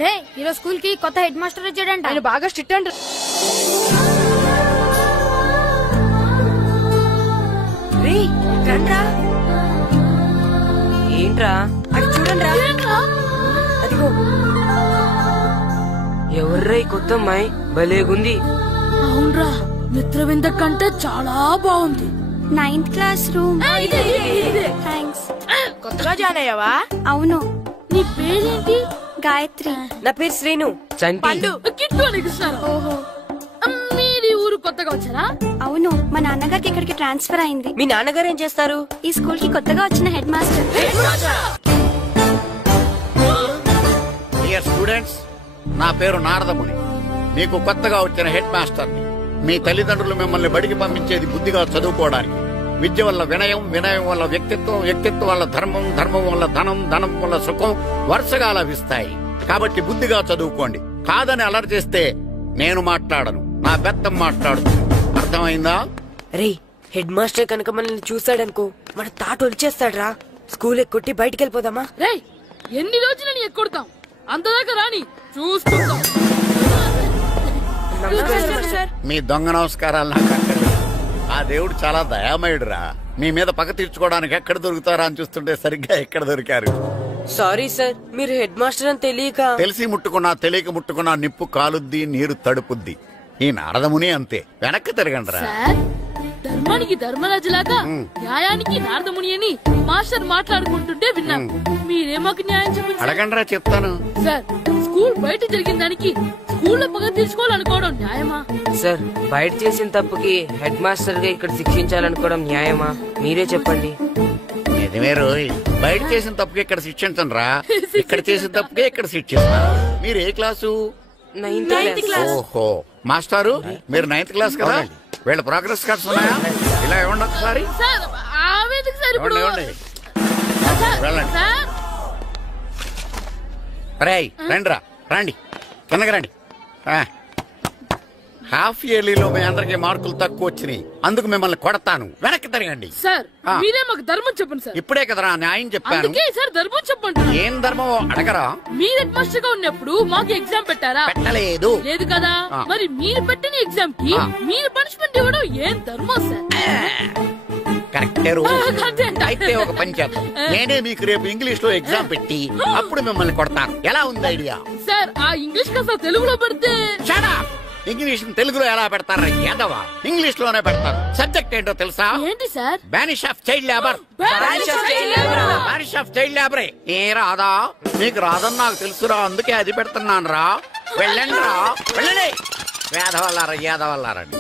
రే, ఈరోజు స్కూల్ కి కొత్త హెడ్ మాస్టర్ వచ్చాడంట. ఆయన బాగా స్ట్రిక్ట్ అంట. ఏంట్రా అది చూడండి. అదిగో ఎవర్రా ఈ కొత్త అమ్మాయి? భలేగుంది. అవునరా, మిత్రవింద కంటే చాలా బాగుంది. 9th class room. థ్యాంక్స్. కొత్తగా జాయిన్ అయ్యావా? అవును. నీ పేరేంటి? గాయత్రి. నా పేరు శ్రీను. పండు. కిట్టు అని కృష్ణారా. ఓహో, మీరు ఊరు కొత్తగా వచ్చారా? అవును, మా నాన్నగారికి ఇక్కడికి ట్రాన్స్ఫర్ అయింది. మీ నాన్నగారు ఏం చేస్తారు? ఈ స్కూల్ కి కొత్తగా వచ్చిన హెడ్ మాస్టర్. డియర్ స్టూడెంట్స్, నా పేరు నారదముని. మీకు కొత్తగా వచ్చిన హెడ్ మాస్టర్ని. మీ తల్లిదండ్రులు మిమ్మల్ని బడికి పంపించేది బుద్ధిగా చదువుకోవడానికి. విద్య వల్ల వినయం, వినయం వల్ల వ్యక్తిత్వం, వ్యక్తిత్వం వల్ల ధర్మం, ధర్మం వల్ల ధనం, ధనం వల్ల సుఖం వరుసగా లభిస్తాయి. కాబట్టి బుద్ధిగా చదువుకోండి. కాదని అలర్ చేస్తే నేను మాట్లాడను, నా బెత్తం మాట్లాడుతుంది. అర్థమైందా? రే, హెడ్ మాస్టర్ కనుక మనల్ని చూసాడనుకో మన తాట వచ్చేస్తాడ్రా. స్కూల్ ఎక్కొట్టి బయటికి వెళ్ళిపోదామా? రే, ఎన్ని రోజులని ఎక్కొడతాం? అంతదాకా రాని చూసుకుంటాం. మీ దొంగ నమస్కారాలు నాకు అక్కర్లేదు. ఆ దేవుడు చాలా దయామయుడురా. మీ మీద పగ తీర్చుకోవడానికి ఎక్కడ దొరుకుతారా అని చూస్తుంటే సరిగ్గా ఎక్కడ దొరికారు. సారీ సార్, మీరు హెడ్ మాస్టర్ అని తెలియక. తెలిసి ముట్టుకున్నా తెలియక ముట్టుకున్నా నిప్పు కాలుద్ది, నీరు తడుపుద్ది. ఈ నారదముని అంతే. వెనక్కి తిరగండి రా. ధర్మానికి ధర్మరాజులాగా న్యాయానికి నారదముని అని మాస్టర్ మాట్లాడుకుంటుంటే విన్నాం. మీరే మాకు న్యాయం చెప్పండి. అడగండిరా, చెప్తాను. సార్, స్కూల్ బయట జరిగిన దానికి స్కూల్లో పగ తీర్చుకోవాలనుకోవడం న్యాయమా? సార్, బయట చేసిన తప్పుకి హెడ్ మాస్టర్ గా ఇక్కడ శిక్షించాలనుకోవడం న్యాయమా? మీరే చెప్పండి. నిజమే రోయ్, బయట చేసిన తప్పుకి ఇక్కడ శిక్షించను రా. ఇక్కడ చేసిన తప్పుకే ఇక్కడ శిక్షిస్తున్నా. మీరు ఏ క్లాసు? 9th class. ఓహో, మాస్టారు మీరు 9th క్లాస్ కదా? వీళ్ళ ప్రోగ్రెస్ కార్డ్స్ ఉన్నాయా? ఇలా ఇవ్వండి ఒకసారి. వెళ్ళండి. రేయ్, రండిరా, రండి, కిందకి రండి. హాఫ్ ఇయర్లీలో మీ అందరికి మార్కులు తక్కువ వచ్చినాయి. అందుకు మిమ్మల్ని కొడతాను. వెనక్కి తిరగండి. సార్, మీరే మాకు ధర్మం చెప్పండి సార్. ఇప్పుడే కదరా న్యాయం చెప్పాను. అందుకే సార్ ధర్మం చెప్పండి. ఏం ధర్మం అడగరా? మీరు హెడ్ మాస్టర్ గా ఉన్నప్పుడు మాకు ఎగ్జామ్ పెట్టారా? పెట్టలేదు. లేదు కదా? మరి మీరు పెట్టిన ఎగ్జామ్ కి మీరు పనిష్మెంట్ ఇవ్వడం ఏం ధర్మం సార్? కరెక్టే. అయితే ఒక పని చేద్దాం. నేనే మీకు రేపు ఇంగ్లీష్ లో ఎగ్జామ్ పెట్టి అప్పుడు మిమ్మల్ని కొడతాను. ఎలా ఉంది ఐడియా? సార్, ఆ ఇంగ్లీష్ కాస్త తెలుగులో పెడితే. ఇంగ్లీష్ తెలుగులో ఎలా పెడతారా? యాదవా, ఇంగ్లీష్ లోనే పెడతారు. సబ్జెక్ట్ ఏంటో తెలుసా? ఏంటి sir? Banish of child labour. Banish of child లేబరే. ఏ రాదా? మీకు రాదని నాకు తెలుసురా, అందుకే అది పెడుతున్నాను రా. వెళ్ళండి రా, వెళ్ళండి. యాదవల్లారా, యాదవల్లారండి.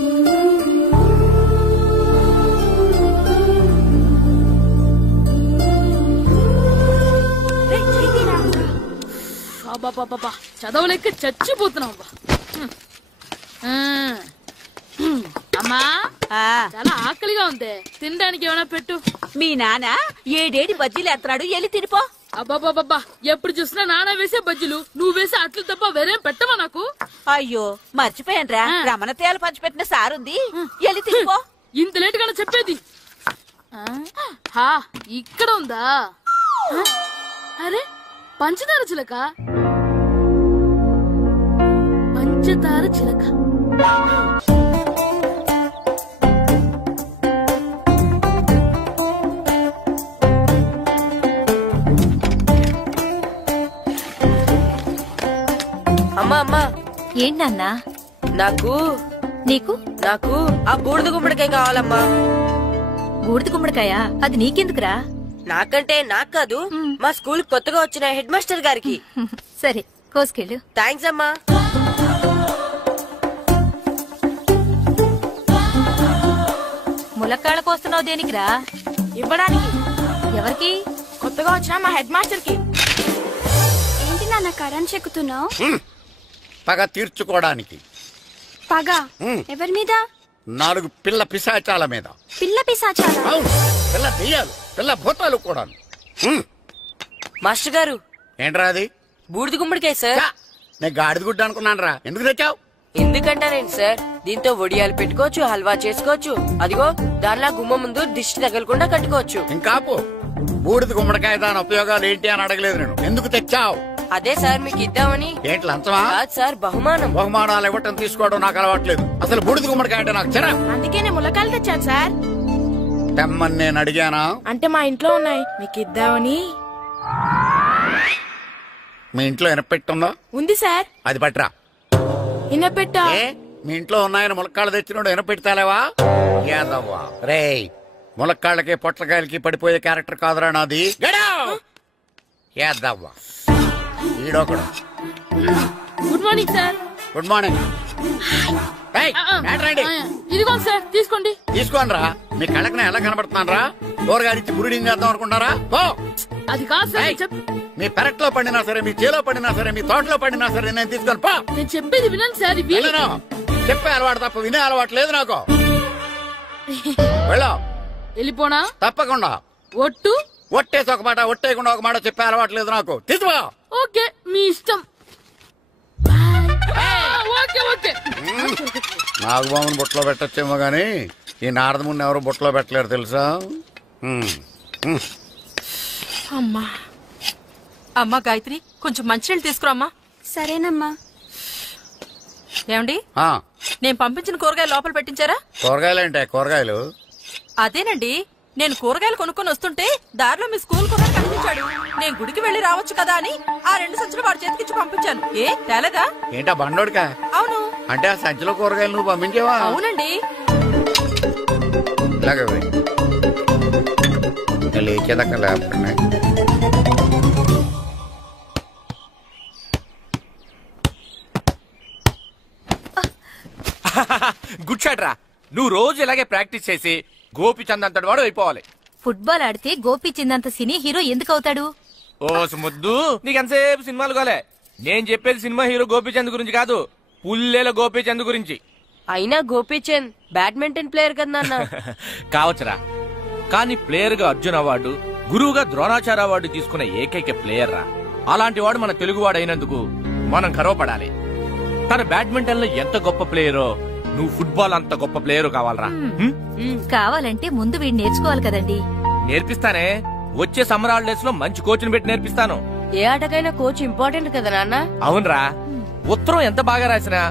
చదవలేక చచ్చిపోతున్నాం. అమ్మా, చాలా ఆకలిగా ఉంది, తినడానికి ఏమైనా పెట్టు. మీ నాన్న ఏడేడి బజ్జీలు ఎత్తాడు, వెళ్ళి తినిపో. అబ్బాబాబా, ఎప్పుడు చూసినా నాన్న వేసే బజ్జీలు, నువ్వు వేసే అట్లు తప్ప వేరేం పెట్టవా నాకు? అయ్యో, మర్చిపోయానురా, రమణ తేలు పంచిపెట్టిన సారుంది, వెళ్ళి తినిపో. ఇంత లేట్ గా చెప్పేది. ఇక్కడ ఉందా? అరే, పంచదార చిలక. పంచదార చిలక. అమ్మా అమ్మా. ఏంటన్నా? నాకు నీకు నాకు ఆ బూడిద గుమ్మడికాయ కావాలమ్మా. బూడిద గుమ్మడికాయ? అది నీకెందుకురా? నాకంటే నాకు కాదు, మా స్కూల్ కొత్తగా వచ్చిన హెడ్ మాస్టర్ గారికి. సరే, కోసుకెళ్ళు. థ్యాంక్స్ అమ్మా. ములక్కాళ్ళ కోస్తున్నావు దేనికిరా? ఇవ్వడానికి. ఎవరికి? కొత్తగా వచ్చిన మా హెడ్ మాస్టర్ కి. ఏంటి నాన్న నాన్న కరెంట్ చెక్కుతున్నావు? పగ తీర్చుకోవడానికి. పగ ఎవరి మీద? 4 పిల్ల పిశాచాల మీద. పిల్ల పిశాచాల? పిల్ల దెయ్యాలు, పిల్ల భూతాలు కూడా. మాస్టర్ గారు ఏంట్రా అది? బూడిద గుమ్మడికాయ సార్. నేను గాడిద గుడ్డ అనుకున్నాను రా. ఎందుకు తెచ్చావు? ఎందుకంటారేంటి సార్, దీంతో వడియాలు పెట్టుకోవచ్చు, హల్వా చేసుకోవచ్చు. అదిగో దానిలా గుమ్మ ముందు దిష్టి తగలకుండా కట్టుకోవచ్చు. ఇంకాపు బూడిద గుమ్మడికాయ దాని ఉపయోగాలు ఏంటి అని అడగలేదు నేను. ఎందుకు తెచ్చావు? అదే సార్ మీకు ఇద్దామని. ఏంటి లంచమా? కాదు సార్, బహుమానం. బహుమానాలు ఇవ్వటం తీసుకోవడం నాకు అలవాట్లేదు. అసలు బూడిద గుమ్మడికాయ అంటే నాకు చెరా. అందుకే నేను ములకాయలు తెచ్చాను సార్. తెమ్మని నేను అడిగానా? అంటే మా ఇంట్లో ఉన్నాయి, మీకు ఇద్దామని. మీ ఇంట్లో ఎనపెట్టుందా? ఉంది సార్. అది పట్రా. ఇనపెట్టా? మీ ఇంట్లో ఉన్నాయని ములక్కాళ్ళు తెచ్చినోడు ఎనపెడతాలేవా? యాదవ్వా రే, ములక్కాళ్ళకి పొట్లకాయలకి పడిపోయే క్యారెక్టర్ కాదురా నాది. యాదవ్వా ఈడొకడు. Good morning sir. Good morning. ఇదిగో సార్ తీసుకోండి. తీసుకోండి రా. మీ కళ్ళకి నేను ఎలా కనబడుతున్నాను రా? కూరగాయలిచ్చి బురిడింగ్ చేద్దాం అనుకుంటారా? అది కాదు సార్. మీ పెరట్లో పండినా సరే, మీ చేలో పండినా సరే, మీ తోటలో పండినా సరే నేను తీసుకొని పో. నేను చెప్పేది వినండి సార్. చెప్పే అలవాటు తప్ప వినే అలవాటు లేదు నాకు. వెళ్ళా. వెళ్ళిపోనా? తప్పకుండా. ఒట్టు? ఒట్టేసి ఒక మాట, ఒట్టేయకుండా ఒక మాట చెప్పే అలవాటు లేదు నాకు. తీసుకో. ఓకే మీ ఇష్టం. నాగబాబుని బుట్టలో పెట్టచ్చేమో గాని ఈ నారదముని ఎవరు బుట్టలో పెట్టలేరు తెలుసా? అమ్మా అమ్మా గాయత్రి, కొంచెం మంచినీళ్ళు తీసుకురామ్మా. సరేనమ్మా. ఏమండి, నేను పంపించిన కూరగాయలు లోపల పెట్టించారా? కూరగాయలేంటే? కూరగాయలు అదేనండి, నేను కూరగాయలు కొనుక్కొని వస్తుంటే దారిలో మీ స్కూల్ కుర్రాడు కనిపించాడు. నేను గుడికి వెళ్లి రావచ్చు కదా అని ఆ 2 సంచులు వాడి చేతికిచ్చి పంపించాను. ఏ తేలేదా? ఏంటా బండోడికా? అవును. అంటే ఆ సంచిలో కూరగాయలు నువ్వు పంపించేవా? అవునండి. ఇలాగే లేచేదాకా లేకపోయినా గుడ్ షాట్ రా. నువ్వు రోజు ఇలాగే ప్రాక్టీస్ చేసి గోపిచంద్ అంతటి వాడు అయిపోవాలి. ఫుట్బాల్ ఆడితే గోపిచంద్ అంత సినీ హీరో ఎందుకు అవుతాడు? ఓ ముద్దు, నీకెంతసేపు సినిమాలు గోలే. నేను చెప్పేది సినిమా హీరో గోపిచంద్ గురించి కాదు, పుల్లేల గోపిచంద్ గురించి. అయినా గోపిచంద్ బ్యాడ్మింటన్ ప్లేయర్ కదా నాన్న. కావచ్చురా, కానీ ప్లేయర్ గా అర్జున్ అవార్డు, గురువుగా ద్రోణాచార్య అవార్డు తీసుకున్న ఏకైక ప్లేయర్ రా. అలాంటి వాడు మన తెలుగువాడు అయినందుకు మనం గర్వపడాలి. తన బ్యాడ్మింటన్ లో ఎంత గొప్ప ప్లేయరో నువ్వు ఫుట్బాల్ అంత గొప్ప ప్లేయర్ కావాలరా. కావాలంటే ముందు వీడు నేర్చుకోవాలి కదండి. నేర్పిస్తానే, వచ్చే సమ్మర్ హాలిడేస్ లో మంచి కోచ్ని పెట్టి నేర్పిస్తాను. ఏ ఆటకైనా కోచ్ ఇంపార్టెంట్ కదా నాన్న. అవునరా, ఉత్తరం ఎంత బాగా రాసినా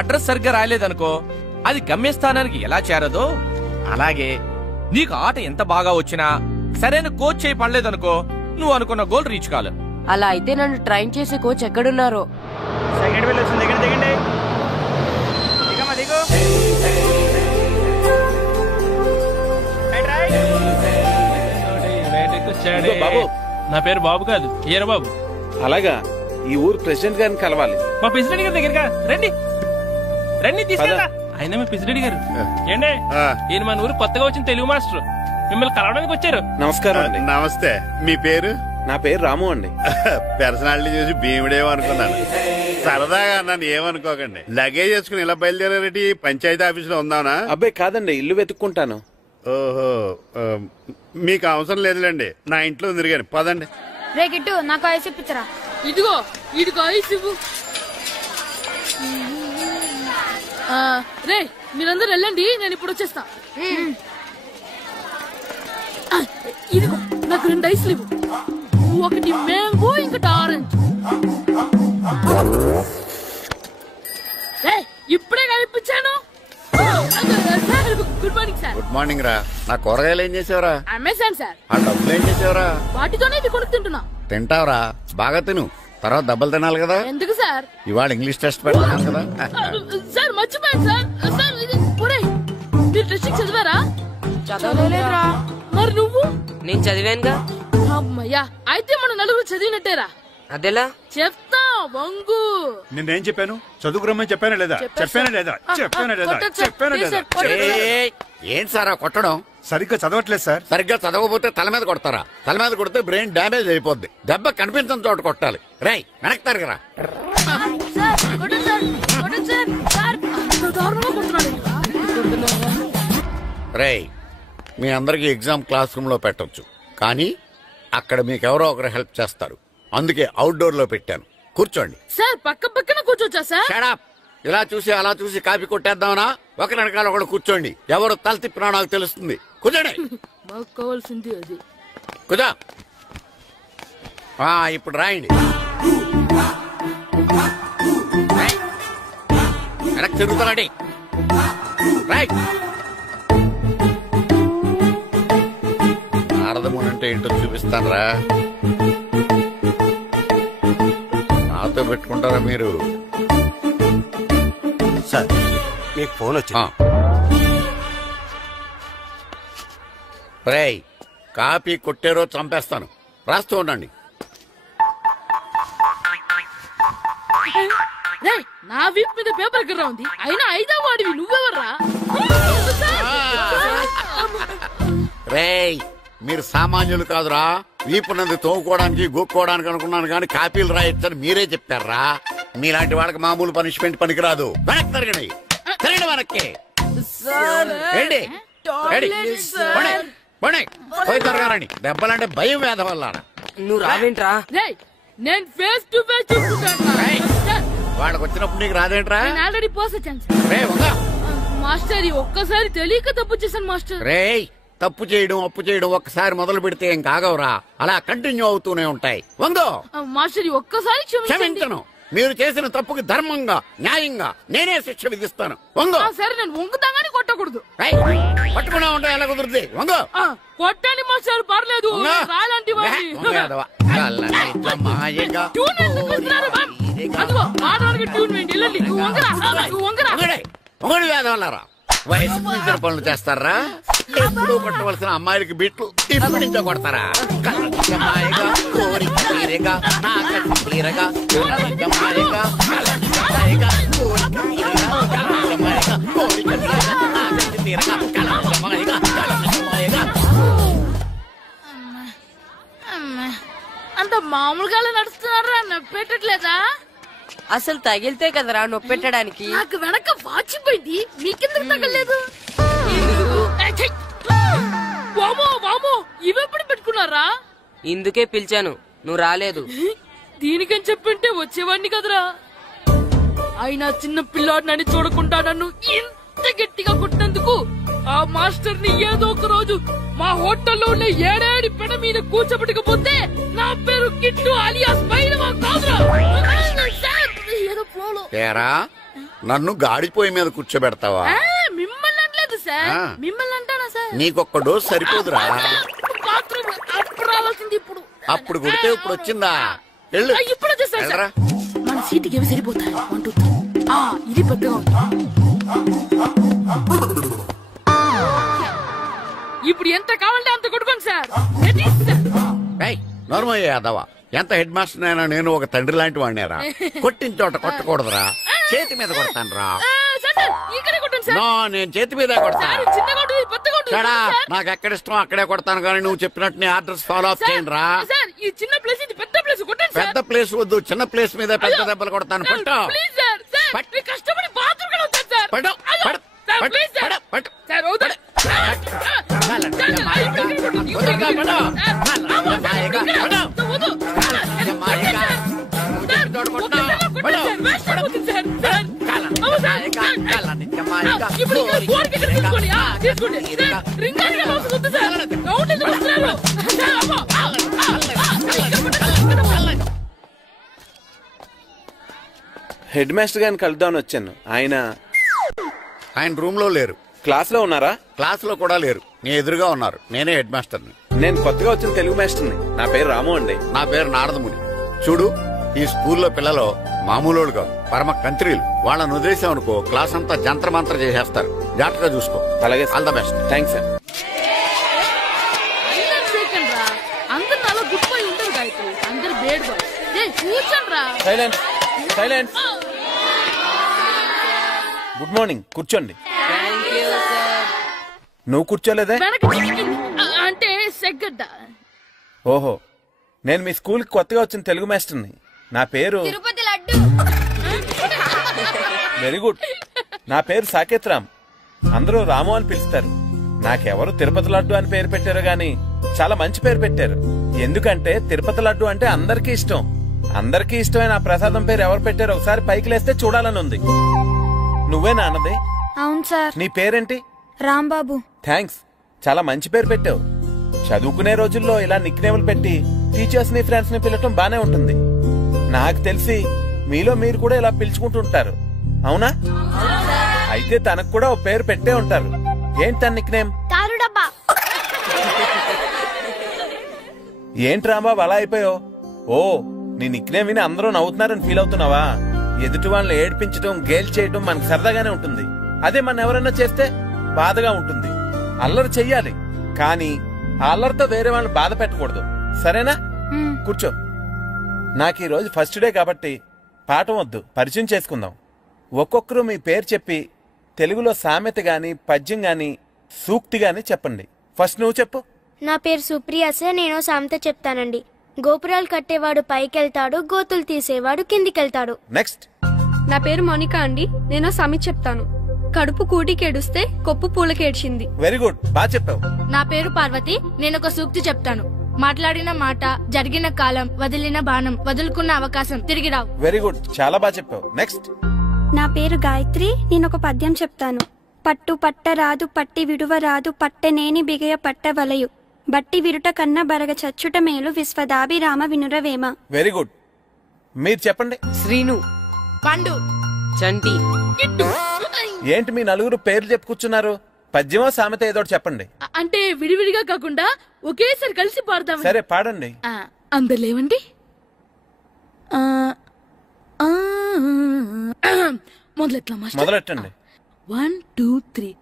అడ్రస్ సరిగ్గా రాయలేదనుకో అది గమ్యస్థానానికి ఎలా చేరదో అలాగే నీకు ఆట ఎంత బాగా వచ్చినా సరైన కోచ్ చేయి పడలేదనుకో నువ్వు అనుకున్న గోల్ రీచ్ కాదు. అలా అయితే నన్ను ట్రైన్ చేసే కోచ్ ఎక్కడున్నారో. సెకండ్ బిల్ వచ్చింది, దిగండి. బాబు, నా పేరు బాబు కాదు, ఈర బాబు. అలాగా, ఈ ఊరు ప్రెసిడెంట్ గారిని కలవాలి. మా ప్రెసిడెంట్ గారి దగ్గరగా రండి. రండి తీసుకెళ్ళా. ఆయన మా ప్రెసిడెంట్ గారు. ఏండే, ఈయన మన ఊరు కొత్తగా వచ్చిన తెలుగు మాస్టర్, మిమ్మల్ని కలవడానికి వచ్చారు. నమస్కారం అండి. నమస్తే. మీ పేరు? నా పేరు రాము అండి. పర్సనాలిటీ చూసి భీముడేమో అనుకున్నాను. సరదాగా నన్ను ఏమనుకోకండి. లగేజ్ చేసుకుని ఇలా బయలుదేరేటి పంచాయతీ ఆఫీస్ లో ఉందానా? అబ్బాయి కాదండి, ఇల్లు వెతుక్కుంటాను. ఓహో, మీకు అవసరం లేదులేండి, నా ఇంట్లో ఉంది కానీ పదండి. రే గిట్టు, నాకు ఐస్ ఇప్పించరా. ఇదిగో ఇదిగో ఐస్ ఇవ్వు. రే మీరందరూ వెళ్ళండి, నేను ఇప్పుడు వచ్చేస్తా. ఇదిగో నాకు 2 ఐస్లు ఇవ్వు. ఒకటి మ్యాంగో, ఇంకటి ఆరెంజ్. ఇప్పుడే కనిపించాను. Good morning sir. Good morning రా. నా కూరగాయలు ఏం చేసావురా? Amazon sir. ఆ డబ్బులు ఏం చేసావురా? వాటితోనే ఇది కొనుక్కు తింటున్నా. తింటావురా, బాగా తిను, తర్వాత దెబ్బలు తినాలి కదా. ఎందుకు సార్? ఇవాళ ఇంగ్లీష్ టెస్ట్ పెడతాను కదా. సార్ మర్చిపోయాను సార్. సార్ ఇది మీరు టెస్టింగ్ చదివారా? చదవలేదురా. మరి నువ్వు? నేను చదివానుగా. అమ్మయ్యా, అయితే మన నలుగురు చదివినట్టేరా. అదెలా? చెప్తా వంగు. నిన్నేం చెప్పాను? చదువుకురమ్మని చెప్పానా లేదా? చెప్పానా లేదా? ఏంటి సార్ కొట్టడం? సరిగ్గా చదవట్లేదు సార్. సరిగ్గా చదవకపోతే తల మీద కొడతారా? తల మీద కొడితే బ్రెయిన్ డ్యామేజ్ అయిపోద్ది. దెబ్బ కనిపించిన చోట కొట్టాలి. రై వెనక్కి తరగరా. రై మీ అందరికి ఎగ్జామ్ క్లాస్ రూమ్ లో పెట్టొచ్చు, కానీ అక్కడ మీకెవరో ఒకరు హెల్ప్ చేస్తారు. అందుకే అవుట్డోర్ లో పెట్టాను. కూర్చోండి. సార్ పక్కన కూర్చోచ్చా సార్? షడప్. ఇలా చూసి అలా చూసి కాపీ కొట్టేద్దామనా? ఒకరి వెనకాల ఒకడు కూర్చోండి. ఎవరు తల తిప్పినా నాకు తెలుస్తుంది. కూర్చోండి. మాకు కావాల్సింది అది. కూర్చో. ఇప్పుడు రాయండి. వెనక్కి తిరుగుతానండి. రైట్. నారదముని అంటే ఏంటో చూపిస్తానరా. నాతో పెట్టుకుంటారా మీరు? సార్ మీకు ఫోన్ వచ్చింది. రేయ్ కాపీ కొట్టారో చంపేస్తాను. రాస్తూ ఉండండి. నా వీప్ మీద పేపర్ కర్ర ఉంది. అయినా 5వ వాడివి నువ్వెవర్రా? రేయ్ మీరు సామాన్యులు కాదురా. వీపునంది తోముకోవడానికి గోక్కోవడానికి అనుకున్నాను, కానీ కాపీలు రాయొచ్చని మీరే చెప్పారా. మీలాంటి వాళ్ళకి మామూలు పనిష్మెంట్ పనికిరాదు. వెనక్కి తిరగండి. తిరగండి వెనక్కి. పోయి తిరగారండి. దెబ్బలంటే భయం వేద వల్ల. నువ్వు రావేంట్రా? నేను ఫేస్ టు ఫేస్ చూసుకుంటాను. వాళ్ళకి వచ్చినప్పుడు నీకు రాదేంట్రా? Already పోసొచ్చాను master. ఒక్కసారి తెలియక తప్పు చేశాను మాస్టర్. రేయ్ తప్పు చేయడం అప్పు చేయడం ఒక్కసారి మొదలు పెడితే ఏం కాగవరా. అలా కంటిన్యూ అవుతూనే ఉంటాయి. వందో మాస్టర్ ఒక్కసారి క్షమించను. మీరు చేసిన తప్పుకి ధర్మంగా న్యాయంగా నేనే శిక్ష విధిస్తాను. వందో. సరే నేను వంగుతాగానే కొట్టకూడదు. పట్టుకున్నా ఉంటా ఎలా కుదురుతుంది? వందో. కొట్టండి మాస్టర్ పర్లేదు. రాలాంటి వేదవల్లారా వయసు మించిన పనులు చేస్తారా? ఎప్పుడు కొట్టవలసిన అమ్మాయిలకి బిట్లు ఇప్పుడు నుంచో కొడతారా? కలజమాయగా కోరిక తీరగా నాకటి తీరగా కలజమాయగా కలజమాయగా కోరిక తీరగా కలజమాయగా కోరిక తీరగా నాకటి తీరగా కలజమాయగా కలజమాయగా. అంత మామూలుగా నడుస్తున్నారా? నొప్పెట్టట్లేదా? అసలు తగిలితే కదరా నొప్పెట్టడానికి. నాకు వెనక వాచిపోయింది. మీకెందుకు తగలేదు? వామో వామో ఇవెప్పుడు పెట్టుకున్నారా? ఇందుకే పిలిచాను, నువ్వు రాలేదు. దీనికని చెప్పింటే వచ్చేవాడిని కదరా. అయినా చిన్న పిల్లాడినని చూడకుండా నన్ను ఇంత గట్టిగా కొట్టినందుకు ఆ మాస్టర్ ని ఏదో ఒక రోజు మా హోటల్లో ఉన్న 7 పెడ మీద కూర్చోబెట్టకపోతే నా పేరు కిట్టు అలియాస్ బైరవా కాదురా. ఏరా నన్ను గాడిపోయి మీద కూర్చోబెడతావా? మిమ్మల్ని అనలేదు సార్. మిమ్మల్ని అంటానా సార్? నీకొక్క డోస్ సరిపోదురా. బాత్రూమ్ అప్పుడు రావాల్సింది ఇప్పుడు. అప్పుడు కొడితే ఇప్పుడు వచ్చిందా? ఇప్పుడు వచ్చేసారు సార్. మన సీటుకి ఏవి సరిపోతాయి? 1 2 3. ఇది పెద్దగా ఉంది. ఇప్పుడు ఎంత కావాలంటే అంత కొట్టుకోండి సార్. నార్మల్ యాదవా ఎంత హెడ్ మాస్టర్ అయినా నేను ఒక తండ్రి లాంటి వాడినేరా. కొట్టిన చోట కొట్టకూడదురా. చేతి మీద కొడతాను రా. నేను చేతి మీద కొడతాను. నాకు ఎక్కడ ఇష్టం అక్కడే కొడతాను, కానీ నువ్వు చెప్పినట్టు నీ ఆర్డర్స్ ఫాలో అప్ చేయండి రా. పెద్ద ప్లేస్ వద్దు, చిన్న ప్లేస్ మీద పెద్ద దెబ్బలు కొడతాను. పట్టు హెడ్ మాస్టర్ గారిని కలుద్దామని వచ్చాను. ఆయన రూమ్ లో లేరు. క్లాస్ లో ఉన్నారా? క్లాస్ లో కూడా లేరు. నీ ఎదురుగా ఉన్నారు. నేనే హెడ్ మాస్టర్ని. నేను కొత్తగా వచ్చిన తెలుగు మాస్టర్ని. నా పేరు రాము అండి. నా పేరు నారదముని. చూడు, ఈ స్కూల్లో పిల్లలు మామూలు కాదు, పరమ కంత్రీలు. వాళ్ళని వదిలేసామనుకో క్లాస్ అంతా జంత్ర మంత్ర చేసేస్తారు. జాగ్రత్తగా చూసుకో. అలాగే. All the best. Thanks sir. అందరు నాలో గుడ్ బాయ్ ఉండరు గాయత్రి. అందరు బేడ్ బాయ్. కూర్చోండ్రా. Silence silence. గుడ్ మార్నింగ్, కూర్చోండి. నువ్వు కూర్చోలేదే? అంటే సెగ్గడ్డ. ఓహో, నేను మీ స్కూల్కి కొత్తగా వచ్చిన తెలుగు మాస్టర్ని. నా పేరు తిరుపతి లడ్డు. Very good. నా పేరు సాకేత్ రామ్. అందరూ రాము అని పిలుస్తారు. నాకెవరు తిరుపతి లడ్డు అని పేరు పెట్టారు గాని చాలా మంచి పేరు పెట్టారు. ఎందుకంటే తిరుపతి లడ్డు అంటే అందరికీ ఇష్టం. అందరికీ ఇష్టమైన ఆ ప్రసాదం పేరు ఎవరు పెట్టారు ఒకసారి పైకి లేస్తే చూడాలని ఉంది. నువ్వేనా అన్నది? అవును సార్. నీ పేరేంటి? రాంబాబు. థ్యాంక్స్, చాలా మంచి పేరు పెట్టావు. చదువుకునే రోజుల్లో ఇలా నిక్నేములు పెట్టి టీచర్స్ ని ఫ్రెండ్స్ ని పిలవటం బానే ఉంటుంది. నాకు తెలిసి మీలో మీరు కూడా ఇలా పిలుచుకుంటుంటారు, అవునా? అయితే తనకు కూడా ఓ పేరు పెట్టే ఉంటారు. ఏంటి తన నిక్నేమ్? ఏంటి రాంబాబు అలా అయిపోయావు? ఓ, నీ నిక్నేమ్ విని అందరూ నవ్వుతున్నారని ఫీల్ అవుతున్నావా? ఎదుటి వాళ్ళని ఏడ్పించడం గేల్ చేయడం మనకు సరదాగానే ఉంటుంది. అదే మన ఎవరన్నా చేస్తే బాధగా ఉంటుంది. అల్లరి చెయ్యాలి, కానీ ఆ అల్లరితో వేరే వాళ్ళని బాధ పెట్టకూడదు, సరేనా? కూర్చో. నాకు ఈ రోజు ఫస్ట్ డే కాబట్టి పాఠం వద్దు, పరిచయం చేసుకుందాం. ఒక్కొక్కరు మీ పేరు చెప్పి తెలుగులో సామెత గాని పద్యం గాని సూక్తి గాని చెప్పండి. ఫస్ట్ నువ్వు చెప్పు. నా పేరు సుప్రియ సార్. నేను సామెత చెప్తానండి. గోపురాలు కట్టేవాడు పైకెళ్తాడు, గోతులు తీసేవాడు కిందికెళ్తాడు. నెక్స్ట్. నా పేరు మోనికా అండి. నేను సామెత చెప్తాను. కడుపు కూటికేడుస్తే కొప్పు పూలకేడ్చింది. వెరీ గుడ్, బాగా చెప్పావు. నా పేరు పార్వతి. నేను ఒక సూక్తి చెప్తాను. మాట్లాడిన మాట, జరిగిన కాలం, వదిలిన బాణం, వదులుకున్న అవకాశం తిరిగి రావు. వెరీ గుడ్, చాలా బాగా చెప్పావు. నెక్స్ట్. నా పేరు గాయత్రి. నేను ఒక పద్యం చెప్తాను. పట్టు పట్టరాదు, పట్టి విడువరాదు, పట్టనేని బిగయ పట్టవలయు, బట్టి విరుట కన్న బరగ చచ్చుట మేలు, విశ్వదాభిరామ వినురవేమ. Very good. మీరు చెప్పండి. శ్రీను. పండు. చంటి. ఏంటి మీ నలుగురు పేర్లు చెప్పుకూర్చున్నారు? పద్యమో సామెత ఏదో చెప్పండి. అంటే విడివిడిగా కాకుండా ఒకేసారి కలిసి పాడదాం. సరే, పాడండి. అందరు లేవండి. మొదలెట్టండి. 1 2 3.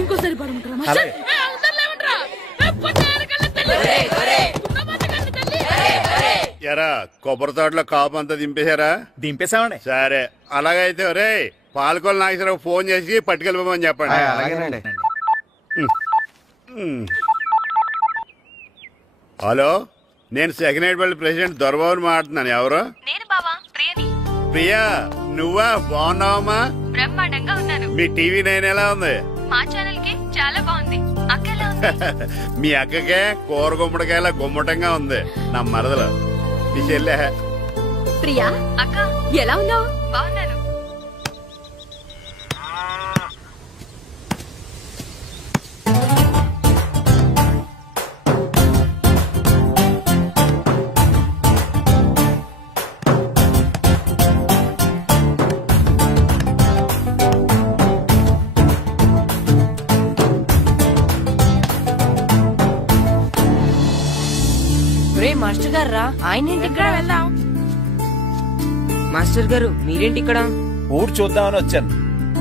ఇంకోసారి పడమంటారా? ఎరా కొబ్బరి తోటలో కాపు అంతా దింపేశారా? దింపేశామండి. సరే, అలాగైతే రే పాలకొల్లు నాగేశ్వరరావు ఫోన్ చేసి పట్టుకెళ్ళిపోమని చెప్పండి. అలాగేనండి. హలో, నేను సెకండ్ హెడ్ పల్లి ప్రెసిడెంట్ దొరబాబుని మాట్లాడుతున్నాను. ఎవరు? నేను బావా, ప్రియని. ప్రియా, నువ్వా? బాగున్నావమ్మా? బ్రహ్మాండంగా ఉన్నాను. మీ టీవీ 9 ఎలా ఉంది? మా ఛానల్ కి చాలా బాగుంది. అక్క ఎలా ఉంది? మీ అక్కకే కూర గుమ్మడికాయలా గుమ్మటంగా ఉంది. నా మరదలు మీ చెల్లె. ప్రియా, అక్క ఎలా ఉన్నావు? బాగున్నాను. మాస్టర్ గారు రా. ఆయన ఇక్కడ వెళ్దాం. మాస్టర్ గారు మీరేంటి ఇక్కడ? ఊరు చూద్దామని వచ్చాను.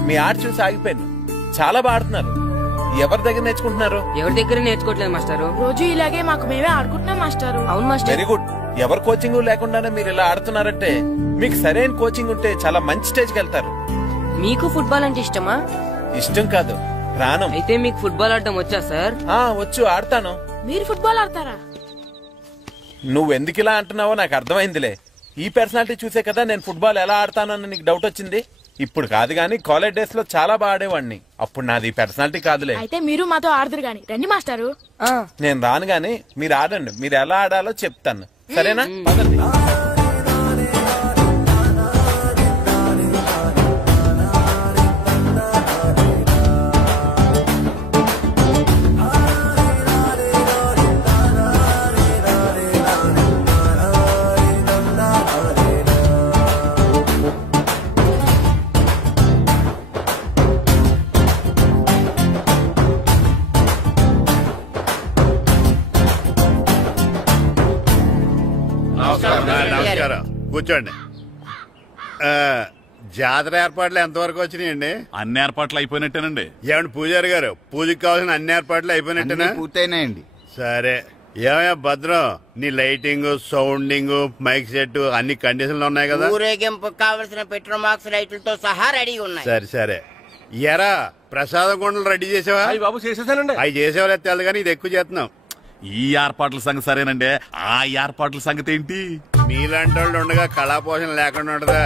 మీ ఆట చూసి ఆగిపోయాను. చాలా బాగా ఆడుతున్నారు. ఎవరి దగ్గర నేర్చుకుంటున్నారు? ఎవరి దగ్గర నేర్చుకోవట్లేదు మాస్టారు. రోజు ఇలాగే మాకు మేమే ఆడుకుంటున్నాం మాస్టారు. అవును మాస్టర్. Very good. ఎవరు కోచింగ్ లేకుండానే మీరు ఇలా ఆడుతున్నారంటే మీకు సరైన కోచింగ్ ఉంటే చాలా మంచి స్టేజ్కి వెళ్తారు. మీకు ఫుట్బాల్ అంటే ఇష్టమా? ఇష్టం కాదు, ప్రాణం. అయితే మీకు ఫుట్బాల్ ఆడటం వచ్చా సార్? వచ్చు, ఆడతాను. మీరు ఫుట్బాల్ ఆడతారా? నువ్వెందుకు ఇలా అంటున్నావో నాకు అర్థమైందిలే. ఈ పర్సనాలిటీ చూసే కదా నేను ఫుట్బాల్ ఎలా ఆడతానో అని నీకు డౌట్ వచ్చింది. ఇప్పుడు కాదు గానీ కాలేజ్ డేస్ లో చాలా బాగా ఆడేవాడిని. అప్పుడు నాది పర్సనాలిటీ కాదులే. అయితే మీరు మాతో ఆడదురు గాని రండి మాస్టారు. నేను రాను గానీ మీరు ఆడండి. మీరు ఎలా ఆడాలో చెప్తాను, సరేనా? నమస్కారం, కూర్చోండి. జాతర ఏర్పాట్లు ఎంతవరకు వచ్చినాయండి? అన్ని ఏర్పాట్లు అయిపోయినట్టేనండి. ఏమండి పూజారి గారు, పూజకి కావాల్సిన అన్ని ఏర్పాట్లు అయిపోయినట్టేనా? పూర్తయినాయండి. సరే. ఏమయ్యా భద్రం, నీ లైటింగ్, సౌండింగ్, మైక్ సెట్ అన్ని కండిషన్లు ఉన్నాయి కదా? ఊరేగింపు కావలసిన పెట్రోల్ బాక్స్ లైట్లతో సహా రెడీ ఉన్నాయి. సరే సరే. ఎరా ప్రసాదం కొండలు రెడీ చేసావా? బాబు చేసేసానండి. అవి చేసేవాళ్ళు తెలు కానీ ఇది ఎక్కువ చేస్తున్నాం. ఈ ఏర్పాట్ల సంగతి సరేనండి, ఆ ఏర్పాట్ల సంగతి ఏంటి? మీలాంటి వాళ్ళు ఉండగా కళాపోషణ లేకుండా ఉండదా?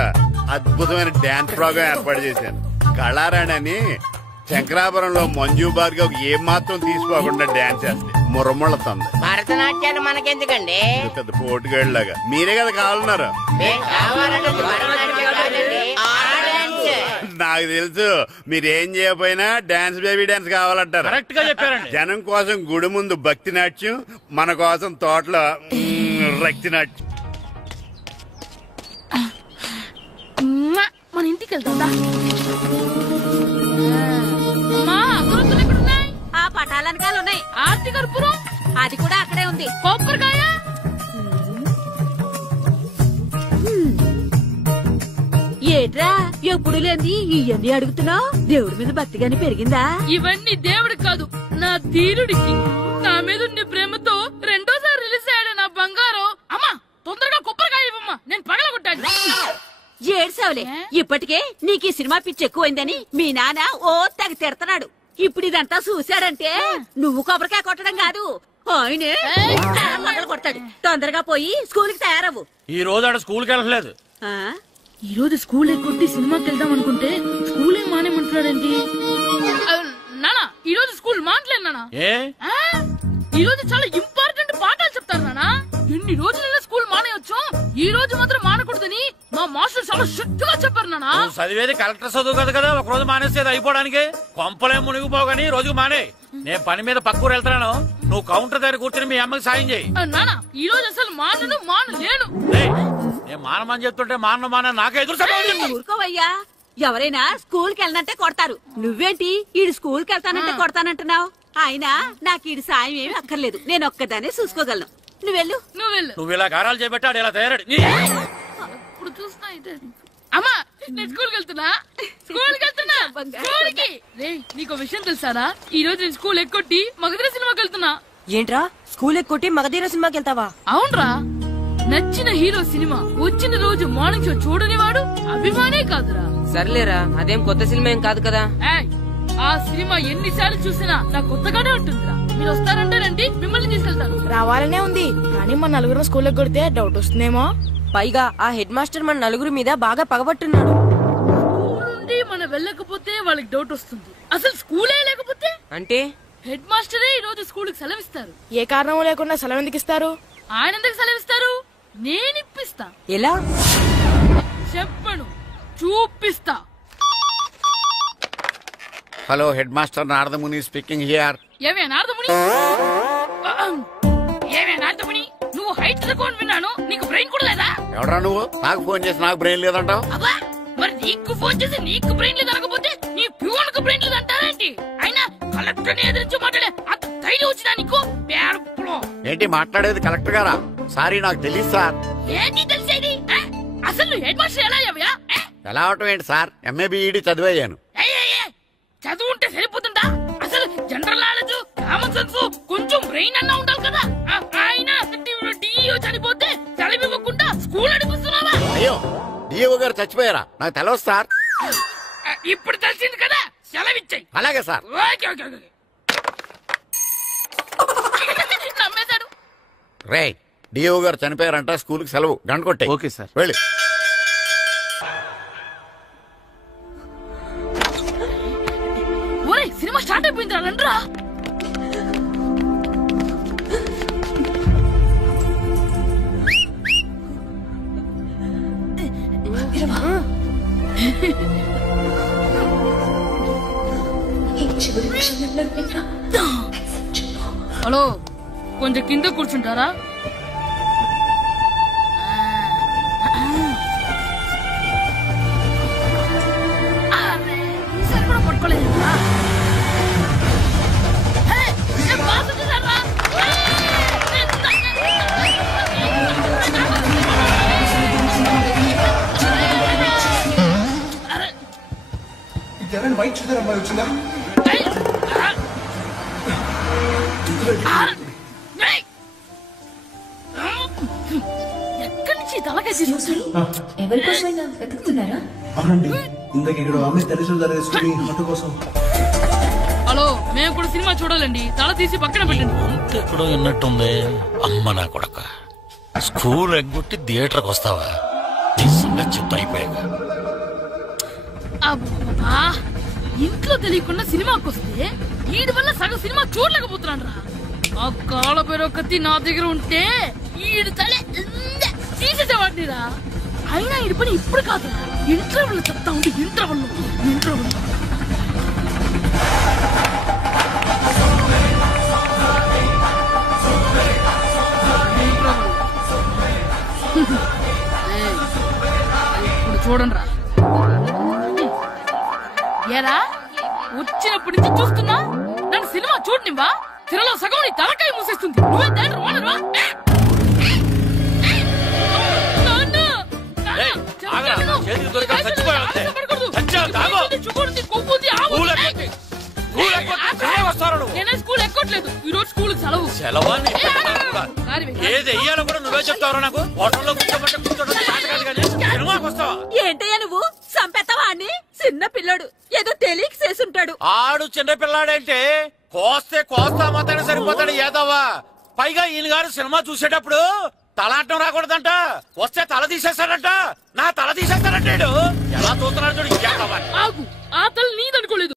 అద్భుతమైన డాన్స్ ప్రోగ్రామ్ ఏర్పాటు చేశాను. కళారాణి అని శంకరాపురంలో మంజు భార్గవ్ ఏం మాత్రం తీసుకోకుండా డాన్స్ చేస్తే మురముళ్ళతుంది. భరతనాట్యాలు మనకెందుకండి? పెద్ద పోటుగాళ్ళలాగా మీరే కదా కావాలన్నారు. నాకు తెలుసు మీరేం చేయకపోయినా డాన్స్ బేబీ డాన్స్ కావాలంటారు. కరెక్ట్ గా చెప్పారండి. జనం కోసం గుడి ముందు భక్తి నాట్యం, మన కోసం తోటలో రక్తి నాట్యం. మన ఇంటికి వెళ్తుందా? ఆ పటాలనకాలు ఉన్నాయి. ఆర్తి కర్పూరం అది కూడా అక్కడే ఉంది. కొబ్బరికాయ ఏట్రా ఎప్పుడు లేని ఇవన్నీ అడుగుతున్నావు? దేవుడి మీద భక్తిగాని పెరిగిందా? ఇవన్నీ దేవుడికి కాదు, నా ధీరుడికి. నా మీద ఉండే ప్రేమతో రెండోసారి రిలీజ్ అయ్యాడు నా బంగారం. అమ్మా తొందరగా కొబ్బరికాయ ఇవ్వమ్మా, నేను పగలగొట్టాను. ఏడ్సావులే, ఇప్పటికే నీకు ఈ సినిమా పిచ్చి ఎక్కువైందని మీ నాన్న ఓ తెగ తిడతాడు. ఇప్పుడు ఇదంతా చూశాడంటే నువ్వు కొబ్బరికాయ కొట్టడం కాదు, ఆయనే పగలు కొడతాడు. తొందరగా పోయి స్కూల్ కి తయారవు. ఈ రోజు ఆడ స్కూల్కి వెళ్ళలేదు. ఈ రోజు స్కూల్ ఎక్కొట్టి సినిమాకి వెళ్దాం అనుకుంటే స్కూల్ ఏం మానేమంటున్నాడండి? నానా ఈ రోజు స్కూల్ మానట్లేదు నానా. ఈ రోజు చాలా ఇంపార్టెంట్ పాఠాలు చెప్తారు నానా. ఎన్ని రోజులైనా స్కూల్ మానేయొచ్చు, ఈ రోజు మాత్రం మానకూడదని మా మాస్టర్ చాలా స్ట్రిక్ట్ గా చెప్పారు నానా. చదివేది కలెక్టర్ చదువు కదా కదా, ఒక రోజు మానేసేది అయిపోవడానికి. కొంపలేం మునిగిపోగాని రోజుకు మానే. నేను పని మీద పక్కూరు వెళ్తాను, నువ్వు కౌంటర్ దగ్గర కూర్చొని మీ అమ్మకి సాయం చేయి. నానా ఈ రోజు అసలు మానలేను. నేను మానమని చెప్తుంటే మాన నాకే ఎదురు ఊరుకోవయ్యా, ఎవరైనా స్కూల్ కి వెళ్ళనంటే కొడతారు. నువ్వేంటి ఈడు స్కూల్ కి వెళ్తానంటే కొడతానంటున్నావు? అయినా నాకు ఈడు సాయం ఏమి అక్కర్లేదు, నేను ఒక్కదానే చూసుకోగలను. నువ్వెళ్ళు. నువ్వు ఇలా గారాలు చేపెట్టాడు ఇలా తయారాడు. ఇప్పుడు చూస్తా అమ్మా, నేను స్కూల్కి వెళ్తున్నా. స్కూల్కి నీకు విషయం తెలుసారా? ఈ రోజు నేను స్కూల్ ఎక్కొట్టి మగధీర సినిమాకి వెళ్తున్నా. ఏంట్రా స్కూల్ ఎక్కొట్టి మగధీర సినిమాకి వెళ్తావా? అవునరా, నచ్చిన హీరో సినిమా వచ్చిన రోజు మార్నింగ్ షో చూడని వాడు అభిమానే కాదురా. సర్లేరా, అదేం కొత్త సినిమా ఏం కాదు కదా. ఆ సినిమా ఎన్నిసార్లు చూసినా నాకు కొత్తగానే ఉంటుందిరా. మీరు వస్తారంటే రండి, మిమ్మల్ని తీసుకెళ్తాను. రావాలనే ఉంది, కానీ మన నలుగురు స్కూల్ కొడితే డౌట్ వస్తుందేమో. పైగా ఆ హెడ్ మాస్టర్ మన నలుగురు మీద బాగా పగబట్టున్నాడు. స్కూల్ నుండి మనం వెళ్ళకపోతే వాళ్ళకి డౌట్ వస్తుంది. అసలు స్కూలే లేకపోతే అంటే హెడ్ మాస్టరే ఈ రోజు స్కూల్ కి సెలవిస్తారు. ఏ కారణం లేకుండా సెలవు ఎందుకు ఇస్తారు? ఆయన ఎందుకు సెలవిస్తారు? నేను ఇప్పిస్తా. ఎలా చెప్పను, చూపిస్తా. Hello, head master Naradamuni speaking here. ఏమే నారదముని, నువ్వు హైట్ రికార్డ్ విన్నాను, నీకు బ్రెయిన్ కూడా లేదా? ఎవడా నువ్వు? నాకు ఫోన్ చేసి నాకు బ్రెయిన్ లేదంటావు? మరి నీకు ఫోన్ చేసి నీకు బ్రెయిన్ లేదు అనకపోతే నీ ప్యూన్ కు బ్రెయిన్ లేదు అంటారేంటి? అయినా కలెక్టర్ ని ఎదిరించి మాట్లాడే అంత ధైర్యం వచ్చినా నీకు? ఏంటి మాట్లాడేది కలెక్టర్ గారా? సారీ, నాకు తెలియదు సార్. ఏంటి తెలిసేది? అసలు హెడ్ మాస్టర్ ఎలా అయ్యావా? ఎలా అవటం ఏంటి సార్, ఎంఏ బిఈడి చదివయ్యాను. చదువు ఉంటే సరిపోతుందా? అసలు జనరల్ నాలెడ్జ్, కామన్ సెన్స్, కొంచెం బ్రెయిన్ అన్నా ఉండాలి కదా. ఆయన డిఇఓ చనిపోతే సెలవివ్వకుండా స్కూల్ నడిపిస్తున్నావా? అయ్యో, డిఓ గారు చచ్చిపోయారా? నాకు తెలవదు సార్. ఇప్పుడు తెలిసింది కదా, సెలవిచ్చాయి. అలాగే సార్. నమ్మేశాడు. రే, డిఓ గారు చనిపోయారంట, స్కూల్ కి సెలవు, గంట కొట్టే. Okay sir. వెళ్ళి. ఓయ్, సినిమా స్టార్ట్ అయిపోయింది రండ్రా. హలో, కొంచెం కింద కూర్చుంటారా? పట్టుకోలేదు. వచ్చిందా? ఎక్కడి నుంచి తలకేసి ఎవరి కోసమైనా వెతుకుతున్నారా? అవునండి, ఇందాక ఇక్కడ అమ్మాయి తల్లిదండ్రులు ధరేసుకుని ఆటో కోసం. హలో, మేము కూడా సినిమా చూడాలండి. తల తీసి పక్కన పెట్టండి. ఎక్కడో విన్నట్టుంది. అమ్మ నా కొడక, స్కూల్ ఎగ్గొట్టి థియేటర్కి వస్తావా? నీ సంగతి చెప్తా అయిపోయాక. అబ్బా, ఇంట్లో తెలియకుండా సినిమాకి వస్తే వీడి వల్ల సగం సినిమా చూడలేకపోతున్నాను రా. ఆ కాళ్ళ పేరు కత్తి నా దగ్గర ఉంటే ఈడు తలే తీసేసేవాడిని రా. అయినా ఈడి పని ఇప్పుడు కాదు, ఇంటర్వెల్ చెప్తా ఉంటే ఇంటర్వెల్ ఇప్పుడు చూడండి రా. ఏరా, వచ్చినప్పటి నుంచి చూస్తున్నా నన్ను సినిమా చూడనివ్వా? సినిమాలో సగం నీ తలకాయ మూసేస్తుంది. నువ్వే థియేటర్ ఓనర్వా? నేనే స్కూల్ ఎక్కట్లేదు. ఈ రోజు స్కూల్ సెలవు. ఏది వెయ్యాలో కూడా నువ్వే చెప్తావు. నాకు హోటల్లో ఏంటయ్యా నువ్వు సంపెత్తవా అని? చిన్న పిల్లడు ఏదో తెలియక చేసుంటాడు. ఆడు చిన్న పిల్లాడంటే కోస్తే కోస్తా మాత్రమే సరిపోతాడు ఏదవ్వా. పైగా ఈయన గారు సినిమా చూసేటప్పుడు తలాటం రాకూడదంట. వస్తే తల తీసేస్తాడంట. నా తల తీసేస్తాడంటాడు. ఎలా చూస్తున్నాడు చూడు. ఆ తల నీదనుకోలేదు.